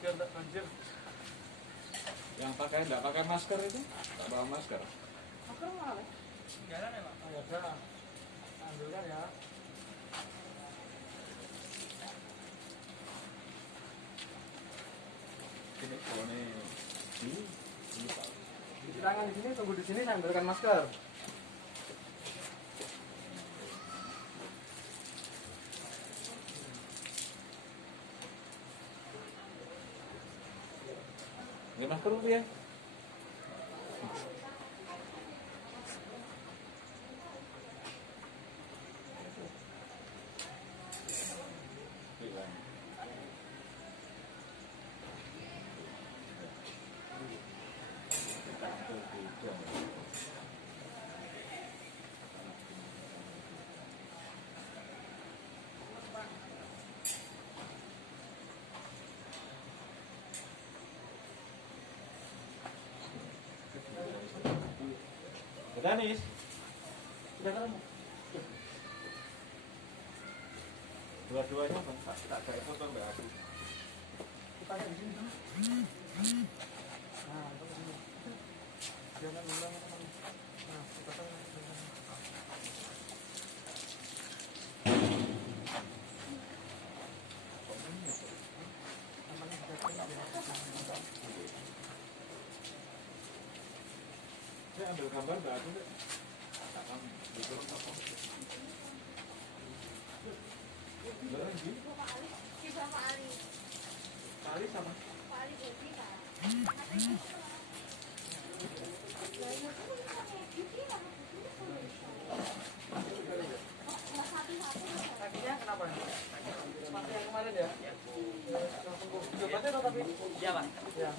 biar tidak banjir. Yang nggak pakai masker itu, tak bawa masker. Masker mana? Jalan ya Pak? Oh ya udah, ambilkan ya. Ini phone ini Pak. Cuci tangan di sini, tunggu di sini, saya ambilkan masker. Ini masker dulu ya. Danis, sudah ketemu. Dua-duanya bang, tak kayak foto mbak aku. Pakai di sini. Nah, pakai sini. Jangan ulang teman. Nah, kita tahu. Saya ambil gambar mbak aku deh. Akan diturun apa? Beneran gini? Pak Ali, siapa Pak Ali? Kali sama. Pak Ali jadi Pak. Kakinya kenapa? Seperti yang kemarin ya? Langsung coba atau tapi? Iya Pak. Ya.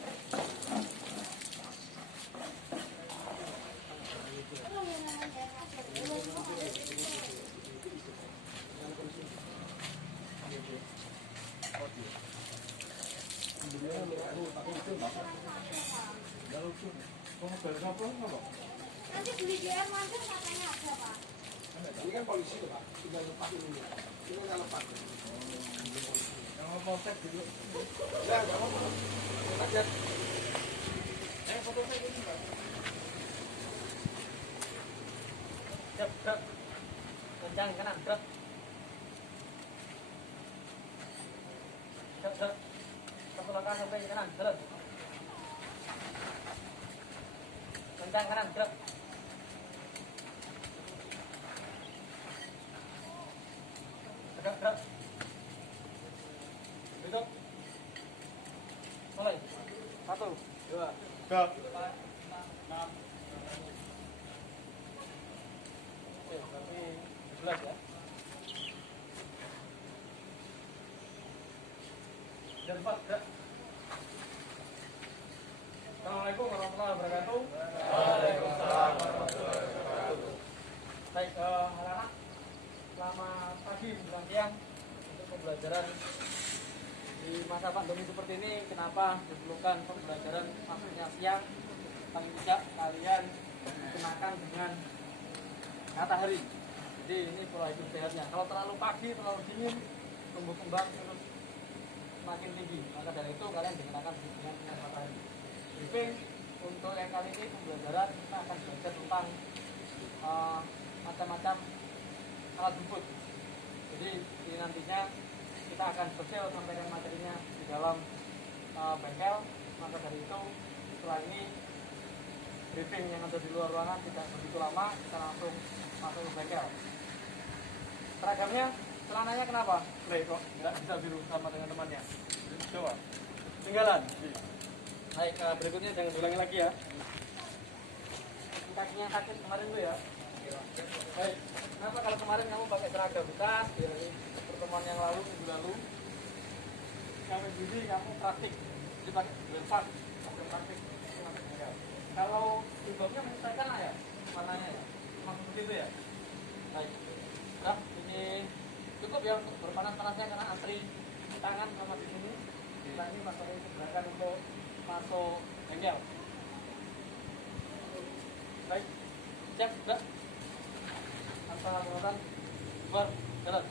Nanti beli di air mancur katanya ada Pak. Ini kan polisi loh Pak, tinggal lepas ini. Ini kan lepas. Yang mau polsek dulu. Ya, nggak apa-apa. Aja. Foto saya ini Pak. Cep, cep. Kencang kanan, cep. Cep, cep. Satu langkah sampai kanan, terus. Kencang kanan, cep. Tegak, gerak. Duduk. Mulai. 1, 2, 3, 4, 6. Oke, berarti 11 ya. Dan Pak, gerak. Assalamualaikum warahmatullahi wabarakatuh. Waalaikumsalam warahmatullahi wabarakatuh. Baik, anak-anak, selamat pagi menjelang siang untuk pembelajaran di masa pandemi seperti ini. Kenapa diperlukan pembelajaran maksudnya siang? Paling tidak kalian dikenakan dengan matahari. Jadi ini pola hidup sehatnya. Kalau terlalu pagi, terlalu dingin, tumbuh kembang terus semakin tinggi. Maka dari itu kalian dikenakan dengan matahari. Briefing untuk yang kali ini pembelajaran kita akan belajar tentang macam-macam alat jemput. Jadi ini nantinya kita akan detail sampaikan materinya di dalam bengkel. Maka dari itu setelah ini briefing yang ada di luar ruangan tidak begitu lama, kita langsung masuk ke bengkel. Seragamnya, celananya kenapa? Play kok nggak bisa biru sama dengan temannya. Coba, tinggalan. Baik, berikutnya jangan diulangi lagi ya. Kakinya sakit kemarin tuh ya. Baik, kenapa kalau kemarin kamu pakai seragam bekas dari pertemuan yang lalu, minggu lalu? Kamu jadi kamu praktik, jadi pakai lepas, pakai praktik. Kalau ibabnya menyesuaikan lah ya, warnanya ya, maksud begitu ya. Baik, nah ini cukup ya untuk berpanas-panasnya karena antri tangan sama di sini. Kita ini pakai gerakan untuk masuk bengkel. Baik, siap sudah. Assalamualaikum, bubar, jalan.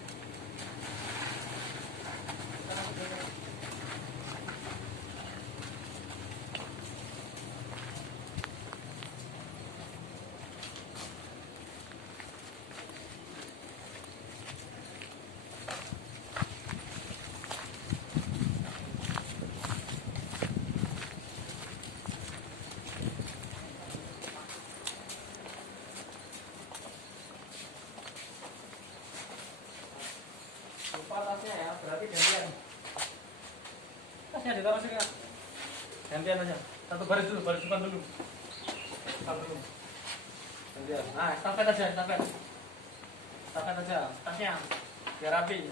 Gantian aja. Satu baris dulu, baris depan dulu. Depan dulu. Gantian. Nah, estafet aja, estafet. Estafet aja, tasnya. Biar rapi.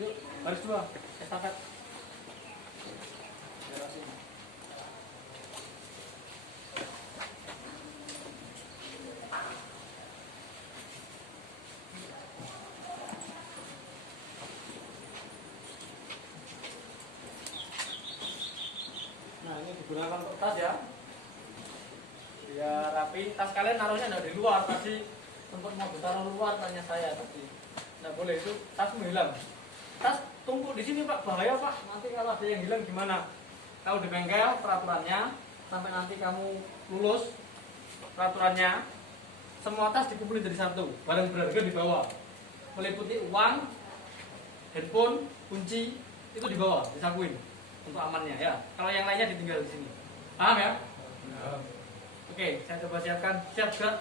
Yuk, baris dua, estafet. Biar rapi. Nah, ini digunakan untuk tas ya. Biar rapi. Tas kalian naruhnya enggak di luar. Tadi sempat mau ditaruh luar, tanya saya tadi. Enggak boleh, itu tas hilang. Tas tumpuk di sini Pak, bahaya Pak. Nanti kalau ada yang hilang gimana? Kalau di bengkel peraturannya sampai nanti kamu lulus peraturannya semua tas dikumpulin jadi satu. Barang berharga dibawa. Meliputi uang, handphone, kunci itu dibawa, disakuin untuk amannya ya. Kalau yang lainnya ditinggal di sini. Paham ya? Oke, saya coba siapkan. Siap gerak.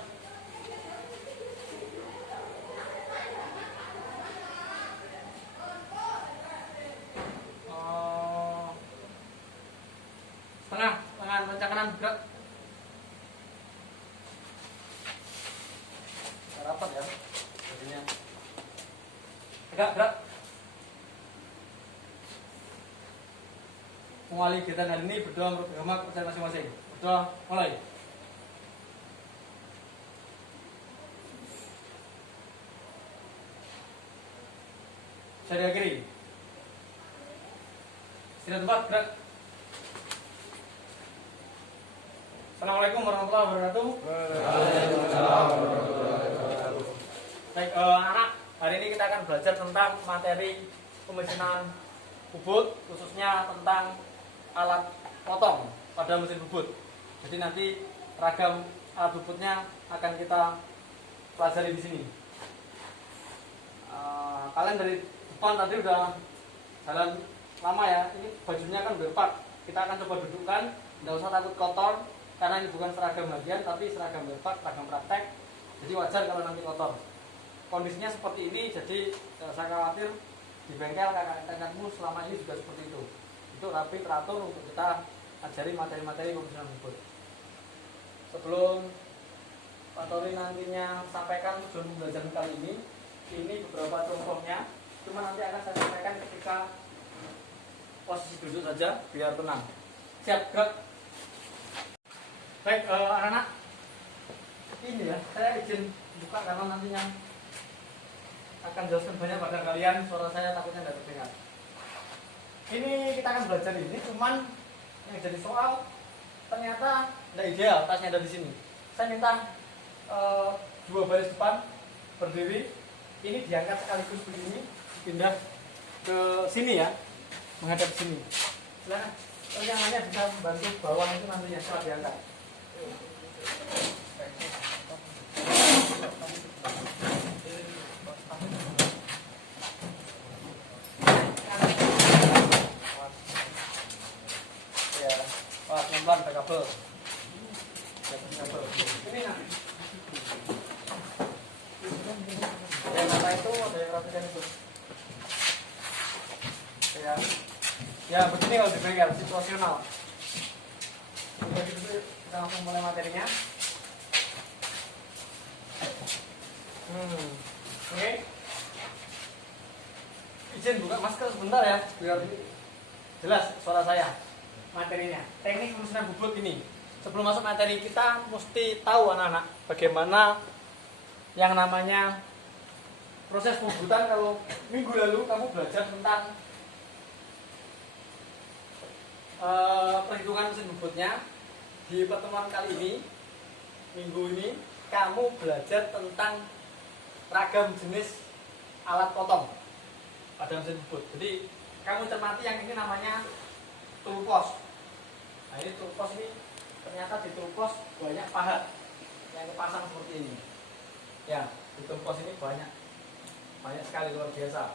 Setengah, tangan rencang kanan gerak. Rapat ya. Jadinya. Gerak. Mengawali kegiatan hari ini berdoa menurut agama kepercayaan masing-masing. Berdoa mulai. Saya akhiri. Istirahat tempat, gerak. Assalamualaikum warahmatullahi wabarakatuh. Waalaikumsalam warahmatullahi wabarakatuh. Baik, anak, hari ini kita akan belajar tentang materi pemesanan bubut, khususnya tentang alat potong pada mesin bubut. Jadi nanti ragam alat bubutnya akan kita pelajari di sini. Kalian dari depan tadi udah jalan lama ya. Ini bajunya kan berpak. Kita akan coba dudukkan, tidak usah takut kotor karena ini bukan seragam bagian tapi seragam berpak, seragam praktek. Jadi wajar kalau nanti kotor. Kondisinya seperti ini, jadi saya khawatir di bengkel kakak-kakakmu selama ini juga seperti itu. Itu rapi teratur untuk kita ajari materi-materi pemesanan bubut. Sebelum Pak Tori nantinya sampaikan tujuan pembelajaran kali ini beberapa contohnya. Cuma nanti akan saya sampaikan ketika posisi duduk saja biar tenang. Siap, gerak. Baik, anak-anak, ini ya saya izin buka karena nantinya akan jelaskan banyak pada kalian. Suara saya takutnya tidak terdengar. Ini kita akan belajar ini, cuman yang jadi soal ternyata tidak ideal tasnya ada di sini. Saya minta dua baris depan berdiri, ini diangkat sekaligus begini, pindah ke sini ya, menghadap sini. Silakan. Kalau yang lainnya bisa bantu bawah itu nantinya setelah diangkat. Pelan pakai kabel. Ini nah. Yang kata itu ada yang rapikan itu. Ya begini kalau di bengkel situasional. Jadi kita langsung mulai materinya. Oke. Izin buka masker sebentar ya biar jelas suara saya. Materinya, teknik pemesanan bubut ini. Sebelum masuk materi kita mesti tahu anak-anak bagaimana yang namanya proses pembubutan. Kalau minggu lalu kamu belajar tentang perhitungan mesin bubutnya, di pertemuan kali ini minggu ini kamu belajar tentang ragam jenis alat potong pada mesin bubut. Jadi kamu cermati yang ini namanya tool post. Nah ini tool post ini ternyata di tool post banyak pahat yang dipasang seperti ini. Ya, di tool post ini banyak sekali, luar biasa.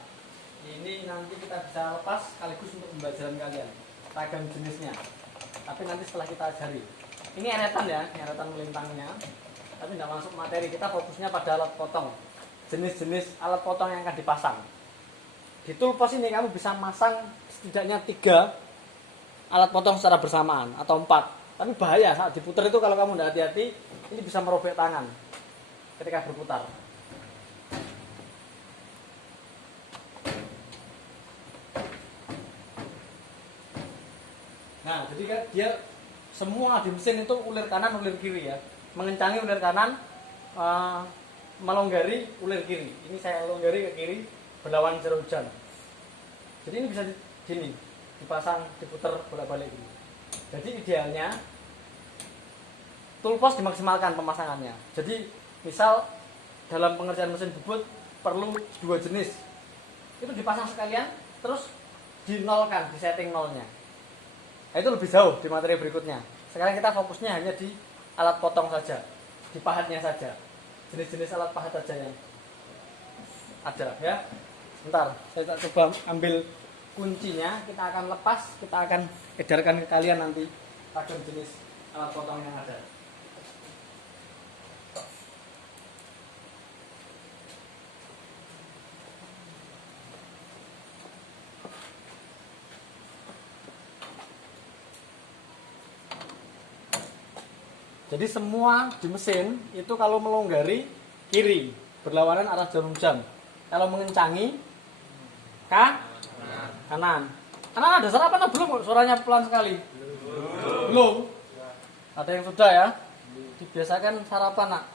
Ini nanti kita bisa lepas sekaligus untuk pembelajaran kalian ragam jenisnya. Tapi nanti setelah kita ajari. Ini eretan ya, eretan melintangnya. Tapi tidak masuk materi, kita fokusnya pada alat potong. jenis-jenis alat potong yang akan dipasang. Di tool post ini kamu bisa masang setidaknya 3 alat potong secara bersamaan atau 4. Tapi bahaya saat diputar itu kalau kamu tidak hati-hati, ini bisa merobek tangan ketika berputar. Nah, jadi kan dia semua di mesin itu ulir kanan, ulir kiri ya. Mengencangi ulir kanan, melonggari ulir kiri. Ini saya longgari ke kiri, berlawan jarum jam. Jadi ini bisa gini, dipasang, diputar bolak-balik gini. Jadi idealnya tool post dimaksimalkan pemasangannya. Jadi misal dalam pengerjaan mesin bubut perlu 2 jenis, itu dipasang sekalian, terus dinolkan, disetting nolnya. Nah, itu lebih jauh di materi berikutnya. Sekarang kita fokusnya hanya di alat potong saja, di pahatnya saja, jenis-jenis alat pahat saja yang ada ya. Sebentar, saya coba ambil kuncinya, kita akan lepas, kita akan edarkan ke kalian nanti ragam jenis alat potong yang ada. Jadi semua di mesin itu kalau melonggari kiri, berlawanan arah jarum jam. Kalau mengencangi kanan. Anak ada sarapan atau belum? Suaranya pelan sekali. Belum. Ada yang sudah ya? Dibiasakan sarapan, Nak.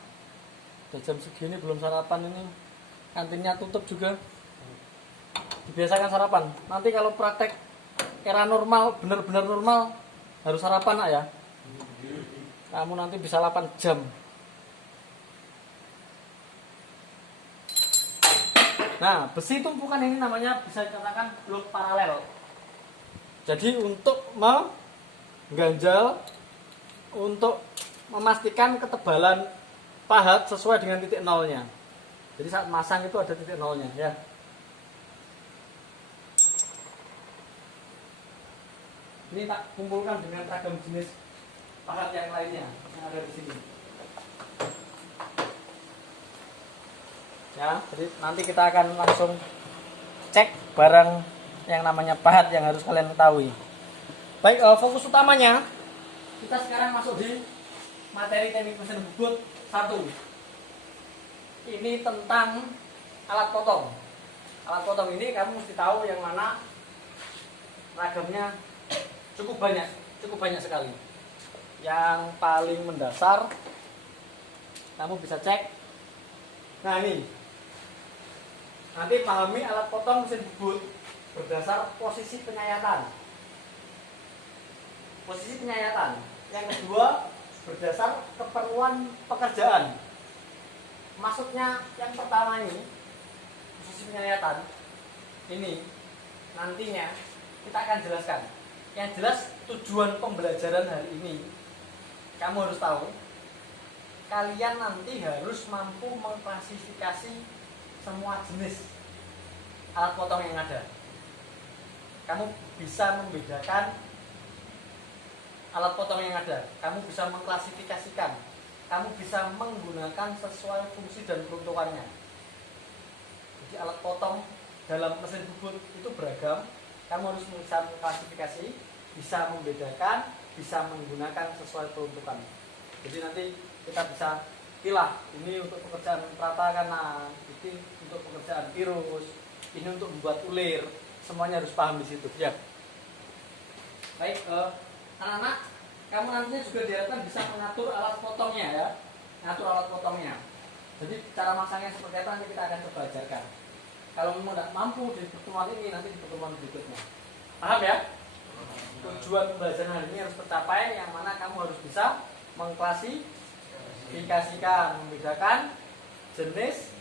Udah jam segini belum sarapan ini. Kantinnya tutup juga. Dibiasakan sarapan. Nanti kalau praktek era normal, benar-benar normal, harus sarapan, Nak ya. Kamu nanti bisa 8 jam. Nah, besi tumpukan ini namanya bisa dikatakan blok paralel. Jadi untuk mengganjal, untuk memastikan ketebalan pahat sesuai dengan titik nolnya. Jadi saat masang itu ada titik nolnya ya. Ini tak kumpulkan dengan ragam jenis pahat yang lainnya yang ada di sini. Ya, jadi nanti kita akan langsung cek barang yang namanya pahat yang harus kalian ketahui. Baik, fokus utamanya kita sekarang masuk di materi teknik mesin bubut 1. Ini tentang alat potong. Alat potong ini kamu mesti tahu yang mana ragamnya cukup banyak sekali. Yang paling mendasar kamu bisa cek. Nah ini, nanti pahami alat potong mesin bubut berdasar posisi penyayatan. Posisi penyayatan. Yang kedua berdasar keperluan pekerjaan. Maksudnya yang pertama ini posisi penyayatan ini nantinya kita akan jelaskan. Yang jelas tujuan pembelajaran hari ini kamu harus tahu, kalian nanti harus mampu mengklasifikasi semua jenis alat potong yang ada. Kamu bisa membedakan alat potong yang ada. Kamu bisa mengklasifikasikan. Kamu bisa menggunakan sesuai fungsi dan peruntukannya. Jadi alat potong dalam mesin bubut itu beragam. Kamu harus bisa mengklasifikasi, bisa membedakan, bisa menggunakan sesuai peruntukan. Jadi nanti kita bisa pilah, ini untuk pekerjaan rata kanan, ini untuk pekerjaan tirus, ini untuk membuat ulir. Semuanya harus paham di situ ya. Baik, anak-anak, kamu nantinya juga diharapkan bisa mengatur alat potongnya ya. Mengatur alat potongnya. Jadi cara masangnya seperti apa nanti kita akan coba ajarkan. Kalau memang tidak mampu di pertemuan ini, nanti di pertemuan berikutnya. Paham ya? Tujuan pembelajaran hari ini harus tercapai, yang mana kamu harus bisa mengklasifikasikan, membedakan jenis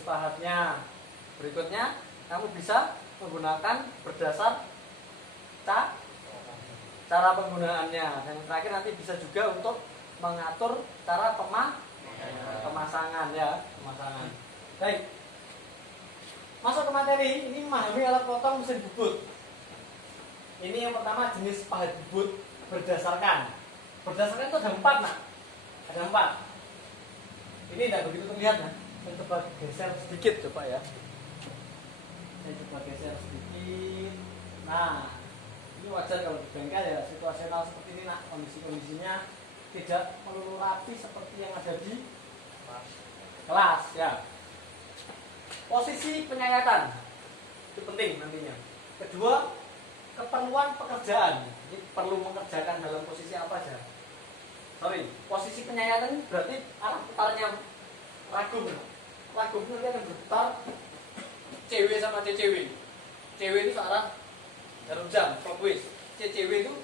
pahatnya. Berikutnya, kamu bisa menggunakan berdasar cara penggunaannya. Dan yang terakhir nanti bisa juga untuk mengatur cara pemasangan ya, pemasangan. Baik. Masuk ke materi, ini memahami alat potong mesin bubut. Ini yang pertama jenis pahat bubut berdasarkan. Berdasarkan itu ada 4, Nak. Ada 4. Ini tidak begitu terlihat, nah. Saya coba geser sedikit coba ya. Saya coba geser sedikit. Nah, ini wajar kalau di bengkel ya, situasional seperti ini nak, kondisi-kondisinya tidak melulu rapi seperti yang ada di kelas ya. Posisi penyayatan itu penting nantinya. Kedua, keperluan pekerjaan. Ini perlu mengerjakan dalam posisi apa saja. Posisi penyayatan berarti arah putarnya ragum. Ragum nanti akan berputar CW sama CCW. CW itu searah jarum jam, clockwise. CCW itu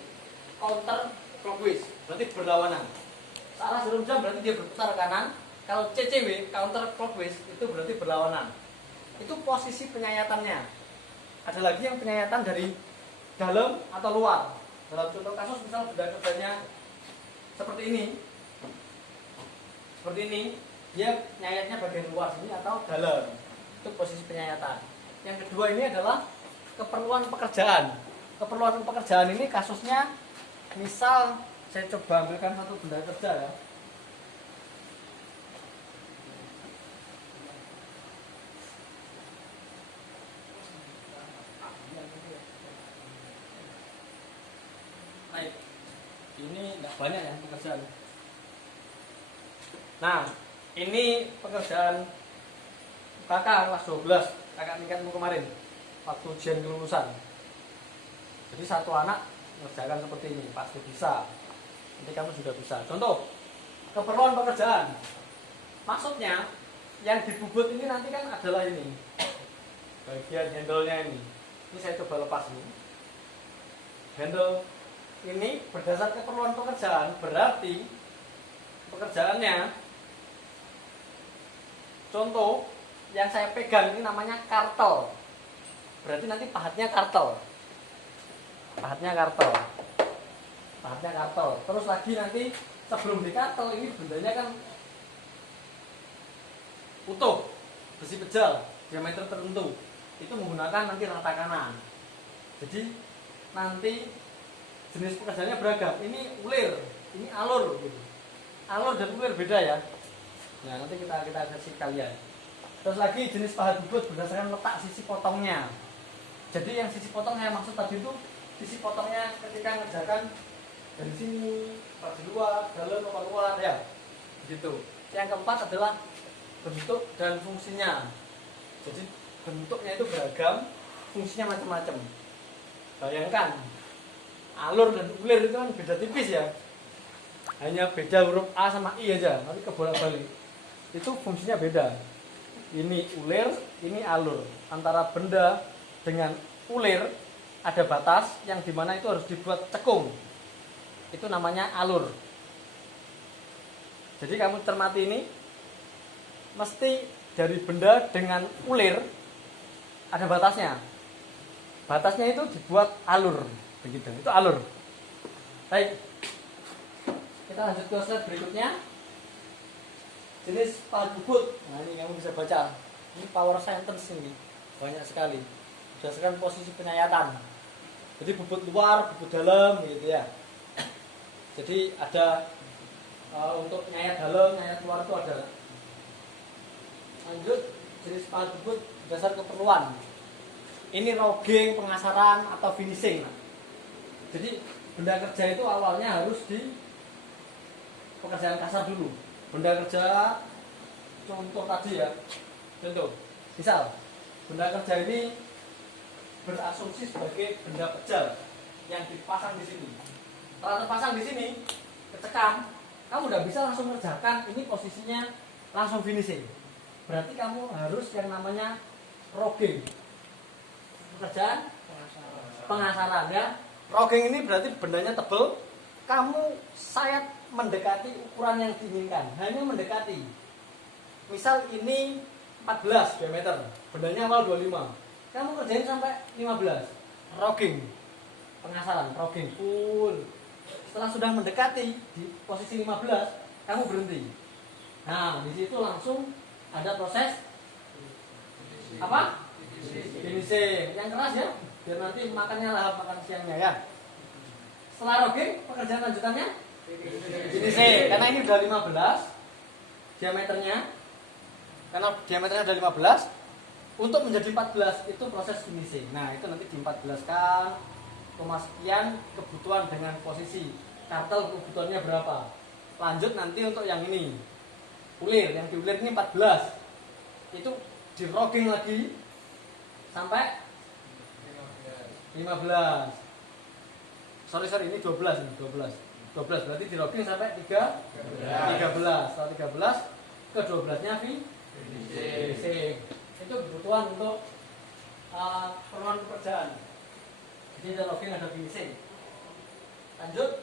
counter clockwise, berarti berlawanan. Searah jarum jam berarti dia berputar kanan. Kalau CCW, counter clockwise, itu berarti berlawanan. Itu posisi penyayatannya. Ada lagi yang penyayatan dari dalam atau luar. Dalam contoh kasus misal benda kerjanya seperti ini. Seperti ini, dia nyayatnya bagian luar sini atau dalam. Itu posisi penyayatan. Yang kedua ini adalah keperluan pekerjaan. Keperluan pekerjaan ini kasusnya misal saya coba ambilkan satu benda kerja ya. Ini tidak banyak ya pekerjaan. Nah, ini pekerjaan kakak kelas 12, kakak tingkatmu kemarin waktu ujian kelulusan. Jadi satu anak mengerjakan seperti ini, pasti bisa. Nanti kamu sudah bisa. Contoh, keperluan pekerjaan. Maksudnya yang dibubut ini nanti kan adalah ini, bagian handle-nya ini. Ini saya coba lepas ini. Handle ini berdasar keperluan pekerjaan, berarti pekerjaannya, contoh yang saya pegang ini namanya kartel, berarti nanti pahatnya kartel, terus lagi nanti sebelum dikartel ini bendanya kan utuh, besi pejal, diameter tertentu, itu menggunakan nanti rata kanan, jadi nanti jenis pekerjaannya beragam. Ini ulir, ini alur gitu. Alur dan ulir beda ya. Nah, nanti kita kasih kalian. Terus lagi jenis pahat bubut berdasarkan letak sisi potongnya. Jadi yang sisi potong saya maksud tadi itu sisi potongnya ketika ngerjakan dari sini, pas di luar, dalam apa luar ya. Gitu. Yang keempat adalah bentuk dan fungsinya. Jadi bentuknya itu beragam, fungsinya macam-macam. Bayangkan alur dan ulir itu kan beda tipis ya, hanya beda huruf A sama I aja, nanti kebolak-balik itu fungsinya beda. Ini ulir, ini alur. Antara benda dengan ulir ada batas yang dimana itu harus dibuat cekung, itu namanya alur. Jadi kamu cermati ini, mesti dari benda dengan ulir ada batasnya. Batasnya itu dibuat alur. Begitu, itu alur. Baik, kita lanjut ke slide berikutnya. Jenis pahat bubut. Nah, ini kamu bisa baca. Ini power sentence ini banyak sekali. Berdasarkan posisi penyayatan. Jadi bubut luar, bubut dalam, gitu ya. Jadi ada untuk nyayat dalam, nyayat luar itu ada. Lanjut, jenis pahat bubut berdasar keperluan. Ini rogging, pengasaran atau finishing. Jadi benda kerja itu awalnya harus di pekerjaan kasar dulu. Benda kerja, contoh tadi ya, contoh, misal benda kerja ini berasumsi sebagai benda pejal yang dipasang di sini. Setelah terpasang di sini, kecekan, kamu udah bisa langsung mengerjakan. Ini posisinya langsung finishing. Berarti kamu harus yang namanya rogging, pekerjaan pengasaran ya. Rogging ini berarti bendanya tebal, kamu sayat mendekati ukuran yang diinginkan, hanya mendekati. Misal ini 14 diameter, bendanya awal 25, kamu kerjain sampai 15. Rogging, pengasaran, rogging full. Setelah sudah mendekati di posisi 15, kamu berhenti. Nah, di situ langsung ada proses apa? Finishing. Yang keras ya, biar nanti makannya lahap makan siangnya ya. Setelah rogging, pekerjaan lanjutannya finishing. Karena ini udah 15 diameternya, karena diameternya ada 15, untuk menjadi 14 itu proses finishing. Nah, itu nanti di 14 kan koma sekian kebutuhan dengan posisi kartel kebutuhannya berapa. Lanjut nanti untuk yang ini ulir, yang diulir ini 14 itu di rogging lagi sampai 15. Sorry ini 12 nih, 12 berarti di rogging sampai 13. Setelah 13 ke 12-nya finishing. Itu kebutuhan untuk perumahan pekerjaan. Jadi ada rogging, ada finishing. Lanjut,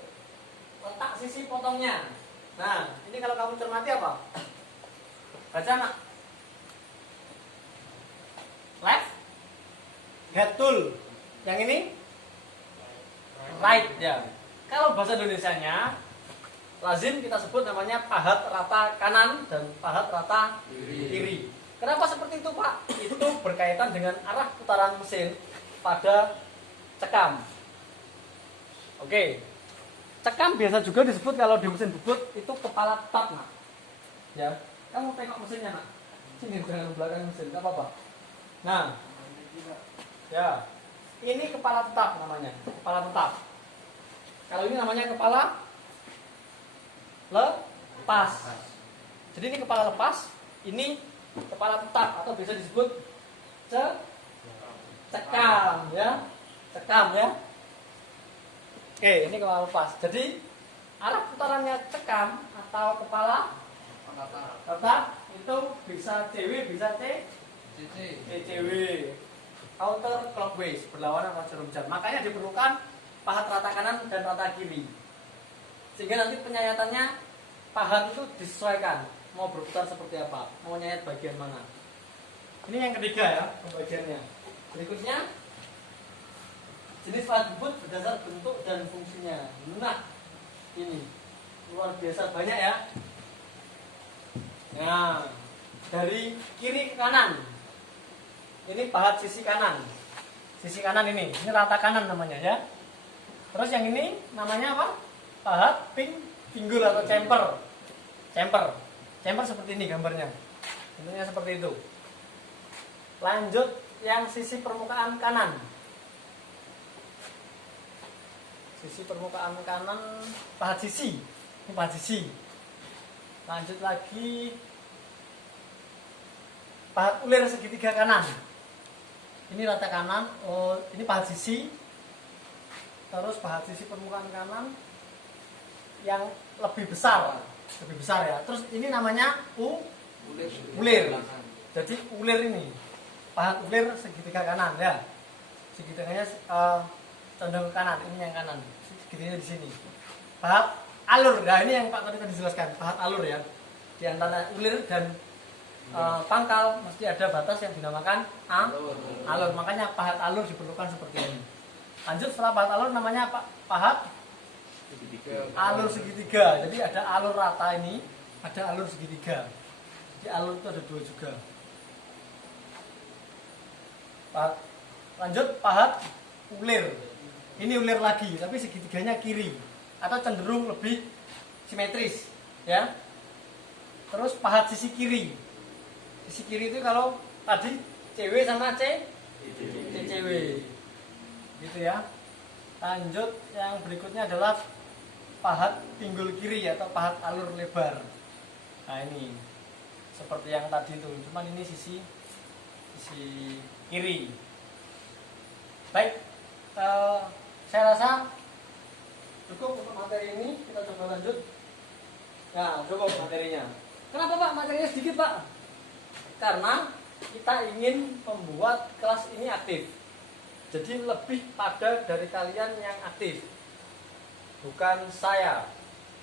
letak sisi potongnya. Nah, ini kalau kamu cermati apa? Baca nak. Left, head tool. Yang ini right ya. Kalau bahasa Indonesianya lazim kita sebut namanya pahat rata kanan dan pahat rata kiri. Kenapa seperti itu, Pak? Itu berkaitan dengan arah putaran mesin pada cekam. Oke. Cekam biasa juga disebut kalau di mesin bubut itu kepala tetap, Nak. Ya. Kamu tengok mesinnya, Nak. Sini jangan belakang mesin, enggak apa-apa. Nah. Ya. Ini kepala tetap namanya, kepala tetap. Kalau ini namanya kepala lepas. Jadi ini kepala lepas, ini kepala tetap atau bisa disebut cekam ya. Cekam ya. Oke, ini kepala lepas. Jadi arah putarannya cekam atau kepala tetap itu bisa CW, bisa CCW. Counter clockwise, berlawanan sama jarum jam. Makanya diperlukan pahat rata kanan dan rata kiri. Sehingga nanti penyayatannya pahat itu disesuaikan. Mau berputar seperti apa, mau nyayat bagian mana. Ini yang ketiga ya, pembagiannya. Berikutnya, jenis pahat bubut berdasar bentuk dan fungsinya. Nah, ini luar biasa banyak ya. Nah, dari kiri ke kanan. Ini pahat sisi kanan. Sisi kanan ini rata kanan namanya ya. Terus yang ini namanya apa? Pahat pinggul atau chamfer. Chamfer seperti ini gambarnya. Bentuknya seperti itu. Lanjut yang sisi permukaan kanan. Sisi permukaan kanan pahat sisi. Ini pahat sisi. Lanjut lagi pahat ulir segitiga kanan. Ini rata kanan. Oh, ini pahat sisi. Terus pahat sisi permukaan kanan yang lebih besar ya. Terus ini namanya ulir. Jadi ulir ini pahat ulir segitiga kanan ya. Segitiganya condong ke kanan. Ini yang kanan. Segitiganya di sini. Pahat alur. Nah ini yang Pak tadi dijelaskan. Pahat alur ya. Di antara ulir dan pangkal mesti ada batas yang dinamakan alur. Makanya pahat alur diperlukan seperti ini. Lanjut setelah pahat alur namanya apa? Pahat alur segitiga. Jadi ada alur rata ini, ada alur segitiga. Di alur itu ada dua juga. Lanjut pahat ulir. Ini ulir lagi, tapi segitiganya kiri atau cenderung lebih simetris, ya. Terus pahat sisi kiri. Sisi kiri itu kalau tadi CW sama CCW. Gitu ya. Lanjut yang berikutnya adalah pahat pinggul kiri atau pahat alur lebar. Nah ini seperti yang tadi itu, cuman ini sisi kiri. Baik, saya rasa cukup untuk materi ini. Kita coba lanjut. Nah, cukup materinya. Kenapa Pak materinya sedikit Pak? Karena kita ingin membuat kelas ini aktif. Jadi lebih pada dari kalian yang aktif, bukan saya.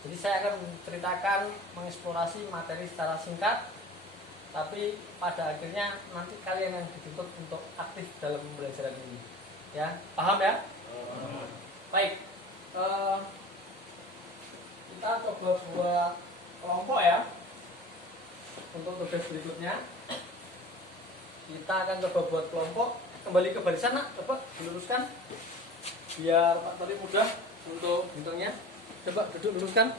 Jadi saya akan menceritakan, mengeksplorasi materi secara singkat, tapi pada akhirnya nanti kalian yang dituntut untuk aktif dalam pembelajaran ini. Ya, paham ya? Baik, kita coba buat kelompok ya. Untuk tugas berikutnya, kita akan coba buat kelompok. Kembali ke barisan nak, coba diluruskan biar Pak Tari mudah untuk hitungnya. Coba duduk luruskan.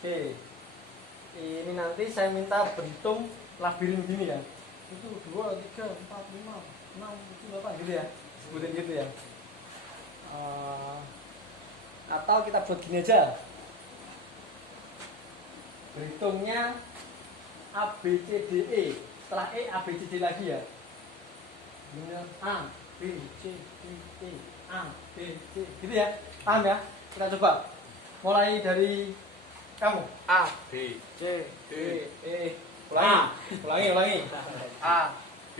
Oke, ini nanti saya minta berhitung labirin gini ya. Itu 2, 3, 4, 5, 6, 7, 8 gitu ya. Sebutin gitu ya. Atau kita buat gini aja. Berhitungnya A, B, C, D, E. Setelah E, A, B, C, D lagi ya. A, B, C, D, E, A, B, C, gitu ya. Paham ya? Kita coba. Mulai dari kamu. A, B, C, D, E. Ulangi. A, B,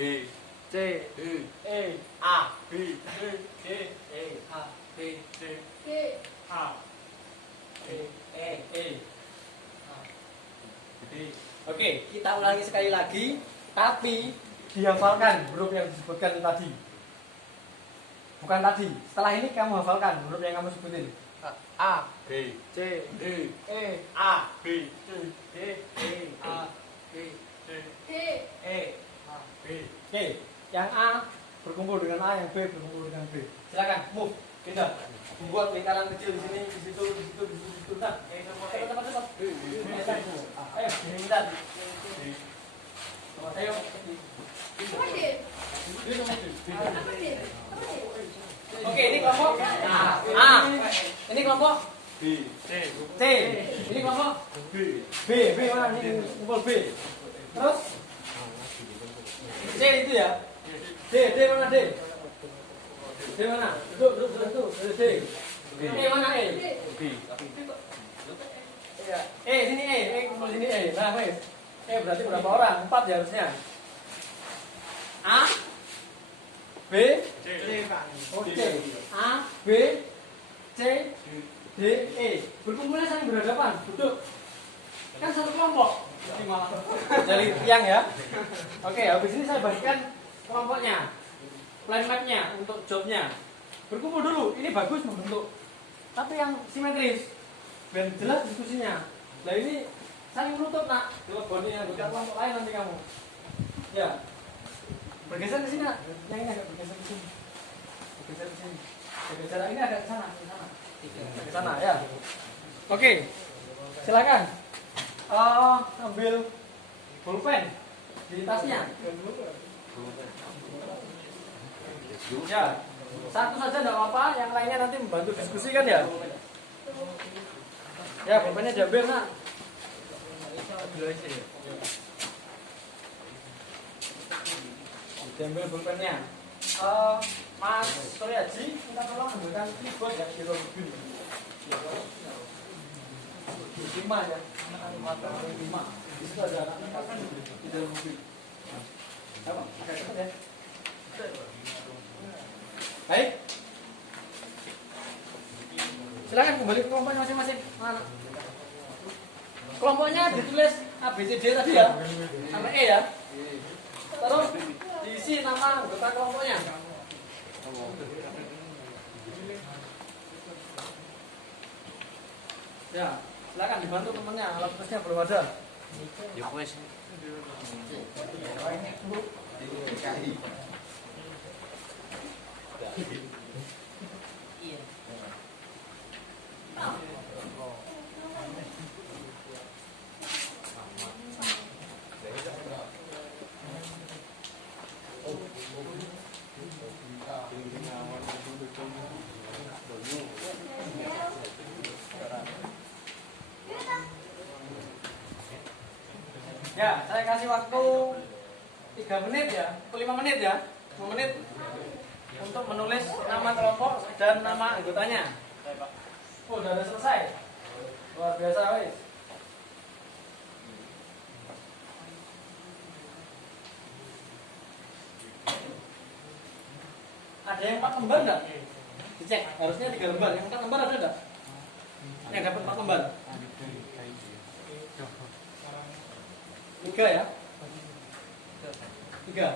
C, D, E, A, B, C, D, E, A, B, C, D, A, E, E. Oke, kita ulangi sekali lagi, tapi dihafalkan huruf yang disebutkan tadi. Bukan tadi, setelah ini kamu hafalkan huruf yang kamu sebutin. A, B, C, D, E, A, B, C, D, E, A, B, C, D, E, A, B. Oke, yang A berkumpul dengan A, yang B berkumpul dengan B. Silakan, move, pindah. Membuat lingkaran kecil di sini, di situ, di situ, di situ, di situ. Nah, cepat. Ayo, pindah. Ayo. apa D? Apa D? Oke, ini kelompok A. Ini kelompok B, C. Ini kelompok B mana? Ini kumpul B. Terus C itu ya. D mana D? D mana? Duduk. D. E mana E? B, Sini E kumpul sini E. Nah, wes. E berarti berapa orang? 4 ya harusnya. A, B, C, Oke. A, B, C, D, E. Berkumpulnya saling berhadapan. Duduk. Kan satu kelompok. Dari tiang ya. Oke, habis ini saya bagikan kelompoknya. Plan map-nya untuk jobnya. Berkumpul dulu. Ini bagus membentuk. Tapi yang simetris. Biar jelas diskusinya. Nah ini saling menutup nak. Telepon yang bukan kelompok lain nanti kamu. Ya. Bergeser ke sini, nak. Yang ini agak bergeser ke sini. Bergeser ke sini. Jarak ini agak ke sana, ke sana ya. Oke. Silakan. Ambil pulpen di tasnya. Ya. Satu saja tidak apa-apa, yang lainnya nanti membantu diskusi kan ya. Ya, pulpennya diambil, nak. Diambil pulpennya. Mas Suryaji, minta tolong ambilkan keyboard ya, di mobil. 5 ya, anak-anak 5. Di situ ada anak-anak kan di dalam mobil. Apa? Agak cepat ya. Baik. Silakan kembali ke kelompoknya masing-masing. Mana? Kelompoknya ditulis A, B, C, D tadi ya, sampai E ya. Terus diisi nama anggota kelompoknya. Ya, silakan dibantu temannya, alat tulisnya belum ada. Ya, saya kasih waktu 3 menit ya, 5 menit ya, 5 menit untuk menulis nama kelompok dan nama anggotanya. Oh, udah selesai. Luar biasa, wis. Ada yang 4 lembar enggak? Dicek, harusnya 3 lembar. Yang 4 lembar ada enggak? Yang dapat 4 lembar. 3 ya? 3.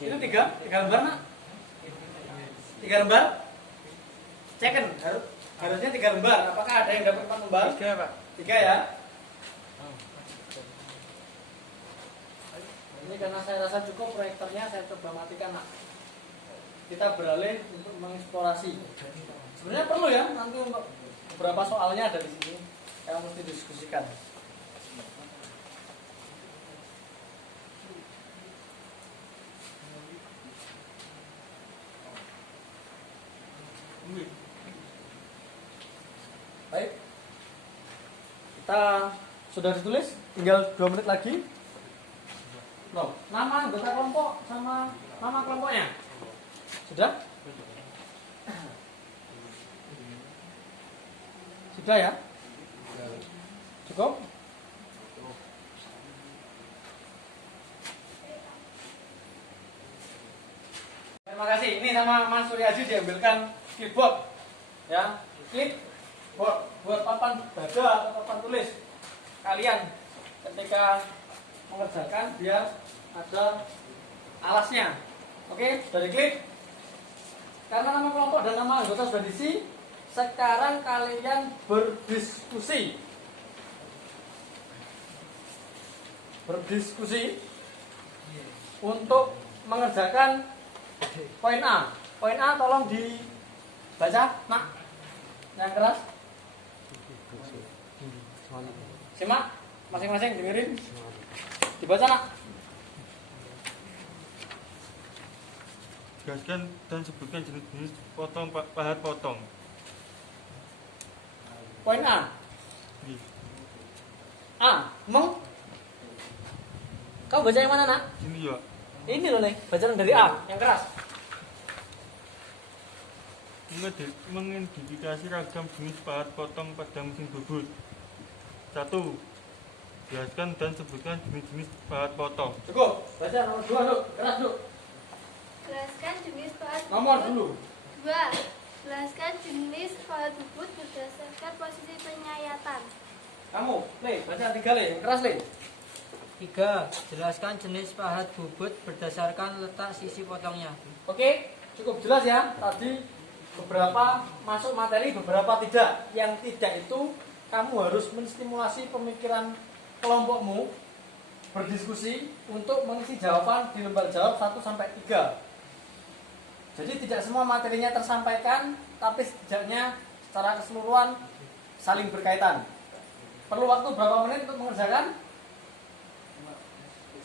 Itu 3 lembar nak? 3 lembar? Ceken, harusnya 3 lembar. Apakah ada yang dapat 4 lembar? 3, Pak. 3 ya? Ini karena saya rasa cukup proyektornya, saya coba matikan nak. Kita beralih untuk mengeksplorasi. Sebenarnya perlu ya nanti untuk beberapa soalnya ada di sini. Yang mesti diskusikan. Kita sudah ditulis, tinggal 2 menit lagi. Loh, nama anggota kelompok sama nama kelompoknya sudah? Sudah ya? Cukup? Terima kasih. Ini sama Mas Suryadi diambilkan clipboard ya, clipboard buat papan baca atau papan tulis kalian ketika mengerjakan biar ada alasnya. Oke, sudah diklik. Karena nama kelompok dan nama anggota sudah diisi, sekarang kalian berdiskusi. Untuk mengerjakan poin A. Poin A tolong dibaca, Nak. Yang keras. Simak, masing-masing dengerin. Dibaca, Nak. Jelaskan dan sebutkan jenis-jenis potong pahat potong. Poin A. A. Kau baca yang mana, Nak? Sini ya. Ini loh, nih. Bacaan dari A, yang keras. Mengidentifikasi ragam jenis pahat potong pada mesin bubut. 1. Jelaskan dan sebutkan jenis-jenis pahat potong. Cukup. Baca nomor 2, Duk. Keras, Duk. Jelaskan jenis pahat Nomor bubut. dulu. 2. Jelaskan jenis pahat bubut berdasarkan posisi penyayatan. Kamu, Le, baca 3, Le. Yang keras, Le. 3. Jelaskan jenis pahat bubut berdasarkan letak sisi potongnya. Oke, cukup jelas ya. Tadi beberapa masuk materi, beberapa tidak. Yang tidak itu kamu harus menstimulasi pemikiran kelompokmu berdiskusi untuk mengisi jawaban di lembar jawab 1 sampai 3. Jadi tidak semua materinya tersampaikan, tapi setidaknya secara keseluruhan saling berkaitan. Perlu waktu berapa menit untuk mengerjakan?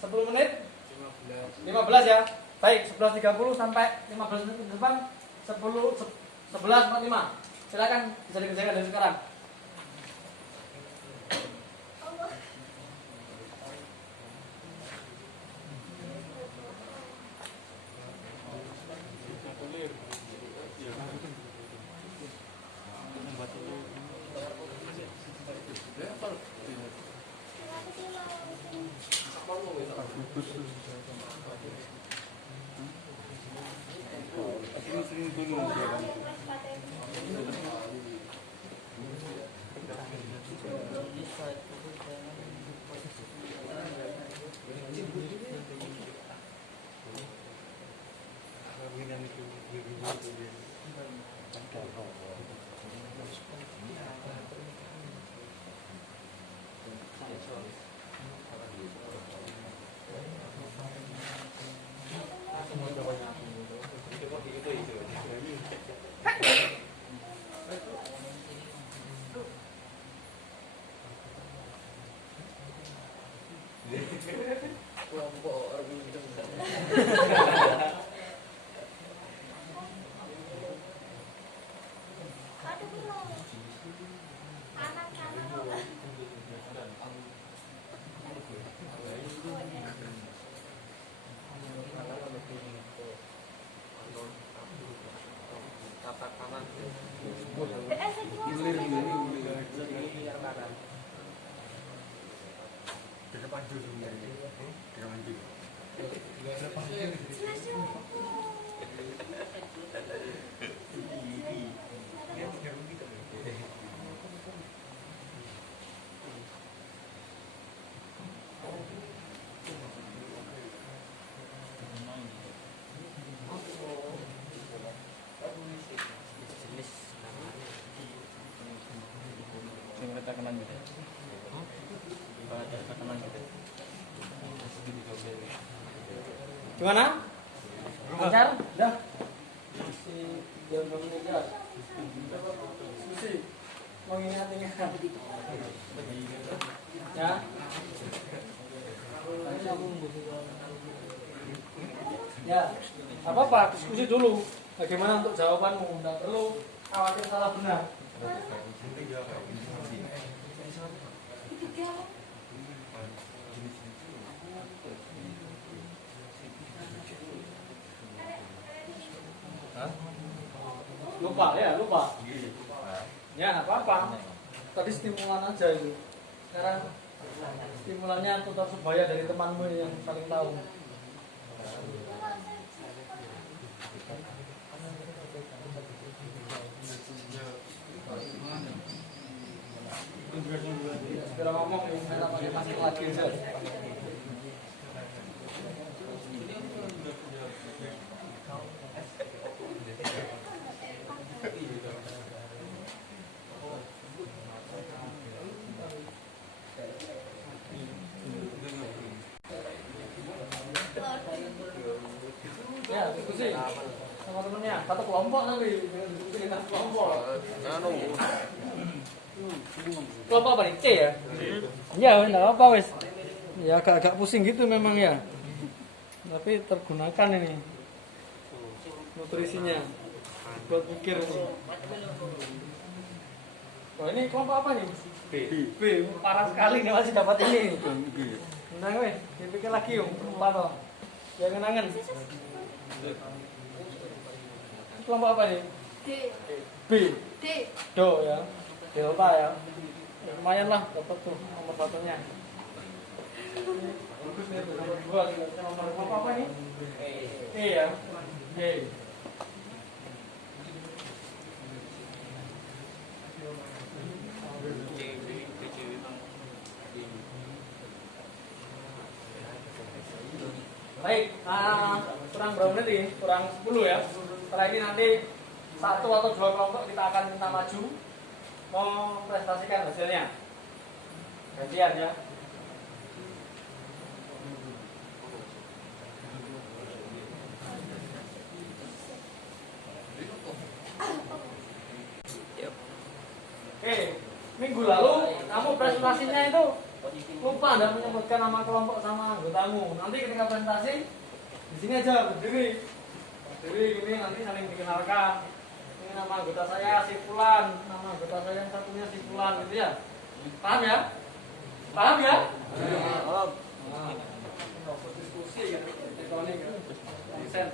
10 menit? 15 ya. Baik, 11.30 sampai 15 menit ke depan 11.45. Silakan bisa dikerjakan dari sekarang. Tekanan gitu. Tekanan gitu. Gimana? Lancar? Udah? Si belum jelas. Diskusi. Mengingat-ingat. Ya. Ya. Apa-apa, diskusi dulu. Bagaimana untuk jawabanmu? Tidak perlu khawatir salah benar. Lupa ya, lupa. Ya, nggak apa-apa. Tadi stimulan aja itu. Sekarang stimulannya tutor sebaya dari temanmu yang paling tahu. Segera ngomong, minta pakai masker lagi aja. Ya, diskusi sama temennya, satu kelompok nanti, dengan diskusi dengan kelompok. Kelompok apa nih? C ya? Iya, enggak apa wes. Ya agak pusing gitu memang ya. Tapi tergunakan ini nutrisinya. Buat pikir ini. Oh, ini kelompok apa nih? B. Parah sekali nih masih dapat ini. Nah, weh, dipikir lagi yuk, apa? Jangan angen. Kelompok apa nih? D. B. D. Do ya. Delta ya. Lumayan lah dapat tuh nomor satunya. Bagus nih tuh nomor 2 tinggal nomor apa nih? E ya. E. Baik, kurang berapa menit ini? Kurang 10 ya. Setelah ini nanti 1 atau 2 kelompok kita akan minta maju mempresentasikan hasilnya. Gantian ya. Oke, minggu lalu kamu presentasinya itu lupa Anda menyebutkan nama kelompok sama anggotamu. Nanti ketika presentasi di sini aja berdiri. Berdiri gini nanti saling dikenalkan. Ini nama anggota saya si Fulan, nama anggota saya yang satunya si Fulan gitu ya. Paham ya? Paham ya? Paham. Nah, diskusi gitu. Tektonik ya. Konsen.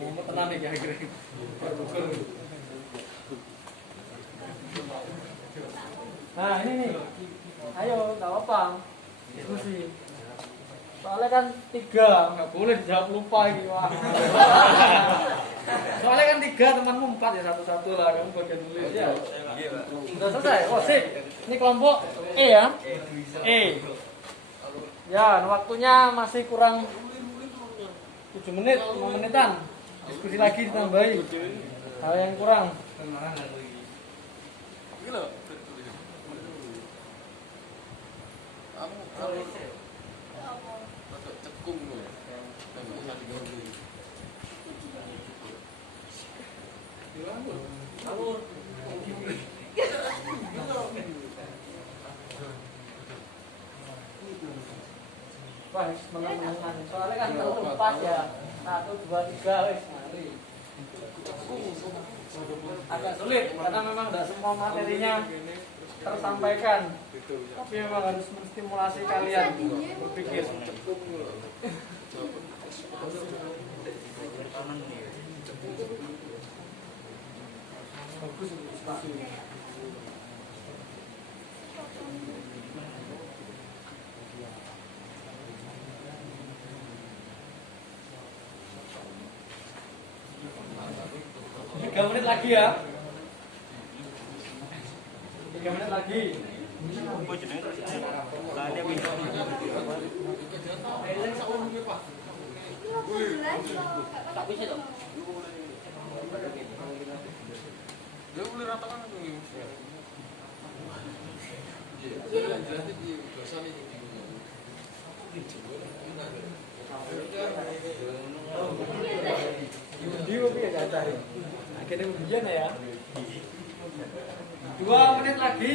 Mau tenang nih kira-kira. Nah ini nih, ayo nggak apa-apa diskusi. Soalnya kan 3, nggak boleh dijawab lupa ini. Wah. Soalnya kan 3, temanmu 4 ya, satu-satu lah kamu bagian nulis ya. Sudah selesai. Oh sip. Ini kelompok E ya. E. Ya, waktunya masih kurang 7 menit, 5 menitan. Diskusi lagi ditambahi hal yang kurang. Wah, menang-menangan. Soalnya kan tertumpas ya. 1, 2, 3 wis mari. Agak sulit karena memang tidak semua materinya tersampaikan. Tapi memang harus menstimulasi kalian berpikir. Bagus diskusi. Tiga menit lagi ya. 3 menit lagi. Dia ya cari. Akhirnya ujian ya. 2 menit lagi.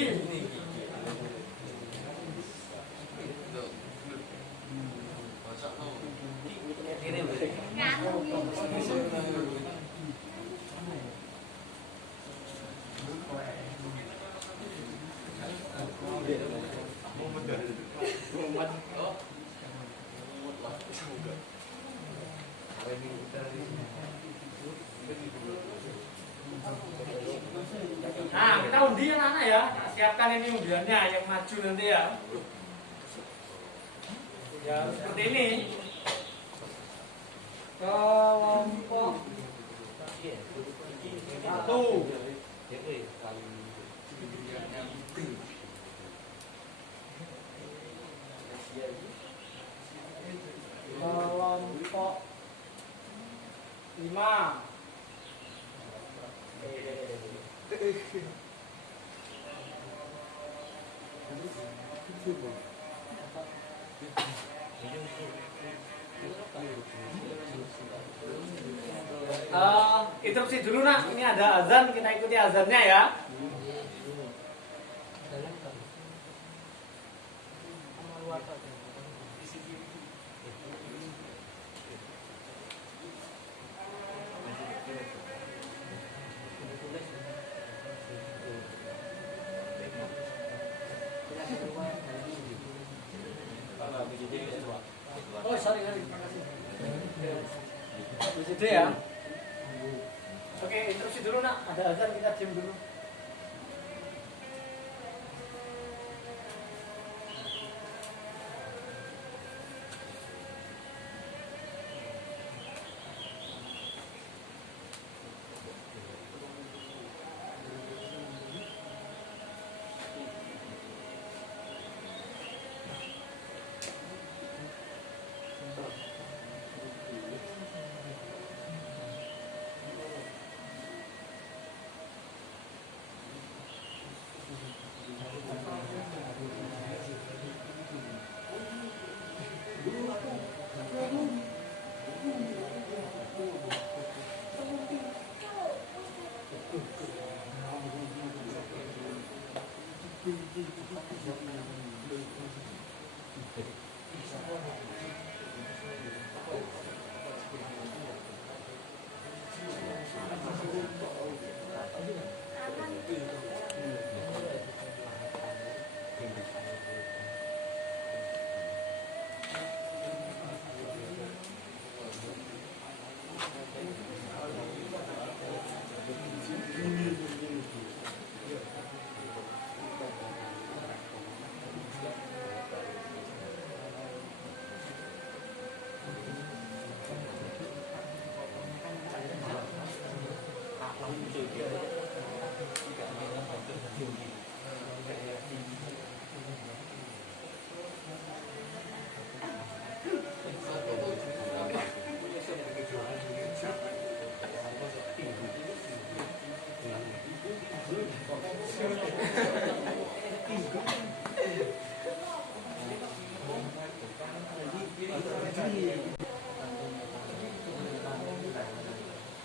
Nah, kita undi anak-anak ya. Siapkan ini undiannya yang maju nanti ya. Ya, seperti ini. Kelompok 1. Kelompok 5. Interupsi dulu nak, ini ada azan, kita ikuti azannya ya. Oh sorry, terima kasih. Di situ ya. Oke, interupsi dulu nak, ada azan kita diam dulu.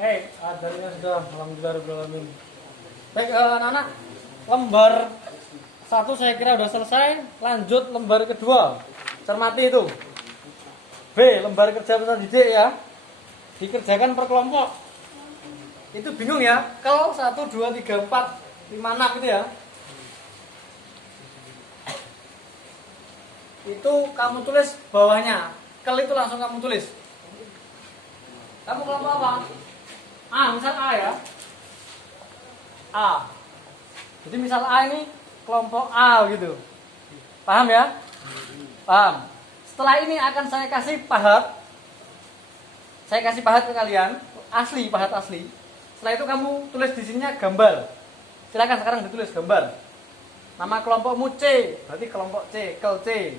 Hei, adanya sudah, alhamdulillah rabbil alamin. Baik, anak-anak, lembar 1 saya kira sudah selesai. Lanjut lembar kedua. Cermati itu. B, lembar kerja peserta didik ya. Dikerjakan per kelompok. Itu bingung ya. Kel 1, 2, 3, 4, 5, 6 gitu ya. Itu kamu tulis bawahnya. Kel itu langsung kamu tulis. Kamu kelompok apa? A, misal A ya. A. Jadi misal A ini kelompok A gitu. Paham ya? Paham. Setelah ini akan saya kasih pahat. Saya kasih pahat ke kalian, asli, pahat asli. Setelah itu kamu tulis di sininya gambar. Silakan sekarang ditulis gambar. Nama kelompokmu C, berarti kelompok C, kel C.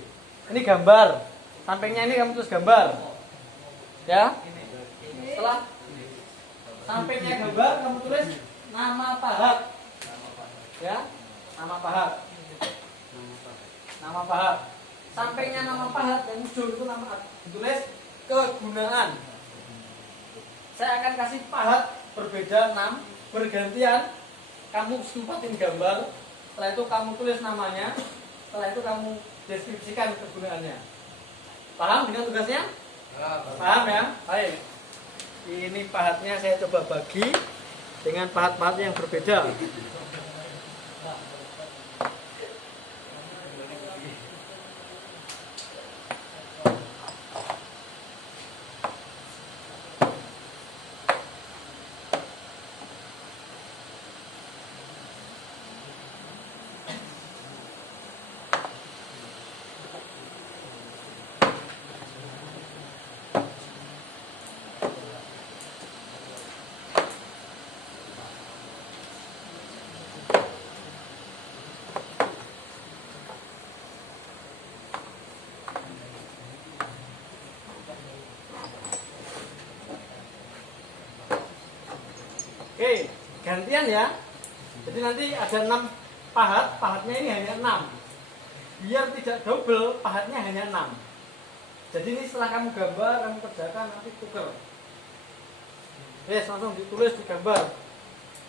Ini gambar. Sampingnya ini kamu tulis gambar. Ya. Setelah sampingnya gambar kamu tulis nama pahat. Ya, nama pahat. Nama pahat. Sampingnya nama pahat yang muncul itu nama ditulis kegunaan. Saya akan kasih pahat berbeda 6 bergantian. Kamu sempatin gambar. Setelah itu kamu tulis namanya. Setelah itu kamu deskripsikan kegunaannya. Paham dengan tugasnya? Paham ya? Baik. Ini pahatnya saya coba bagi dengan pahat-pahat yang berbeda. Oke, gantian ya. Jadi nanti ada 6 pahat, pahatnya ini hanya 6. Biar tidak double, pahatnya hanya 6. Jadi ini setelah kamu gambar, kamu kerjakan, nanti tuker. Yes, langsung ditulis, digambar.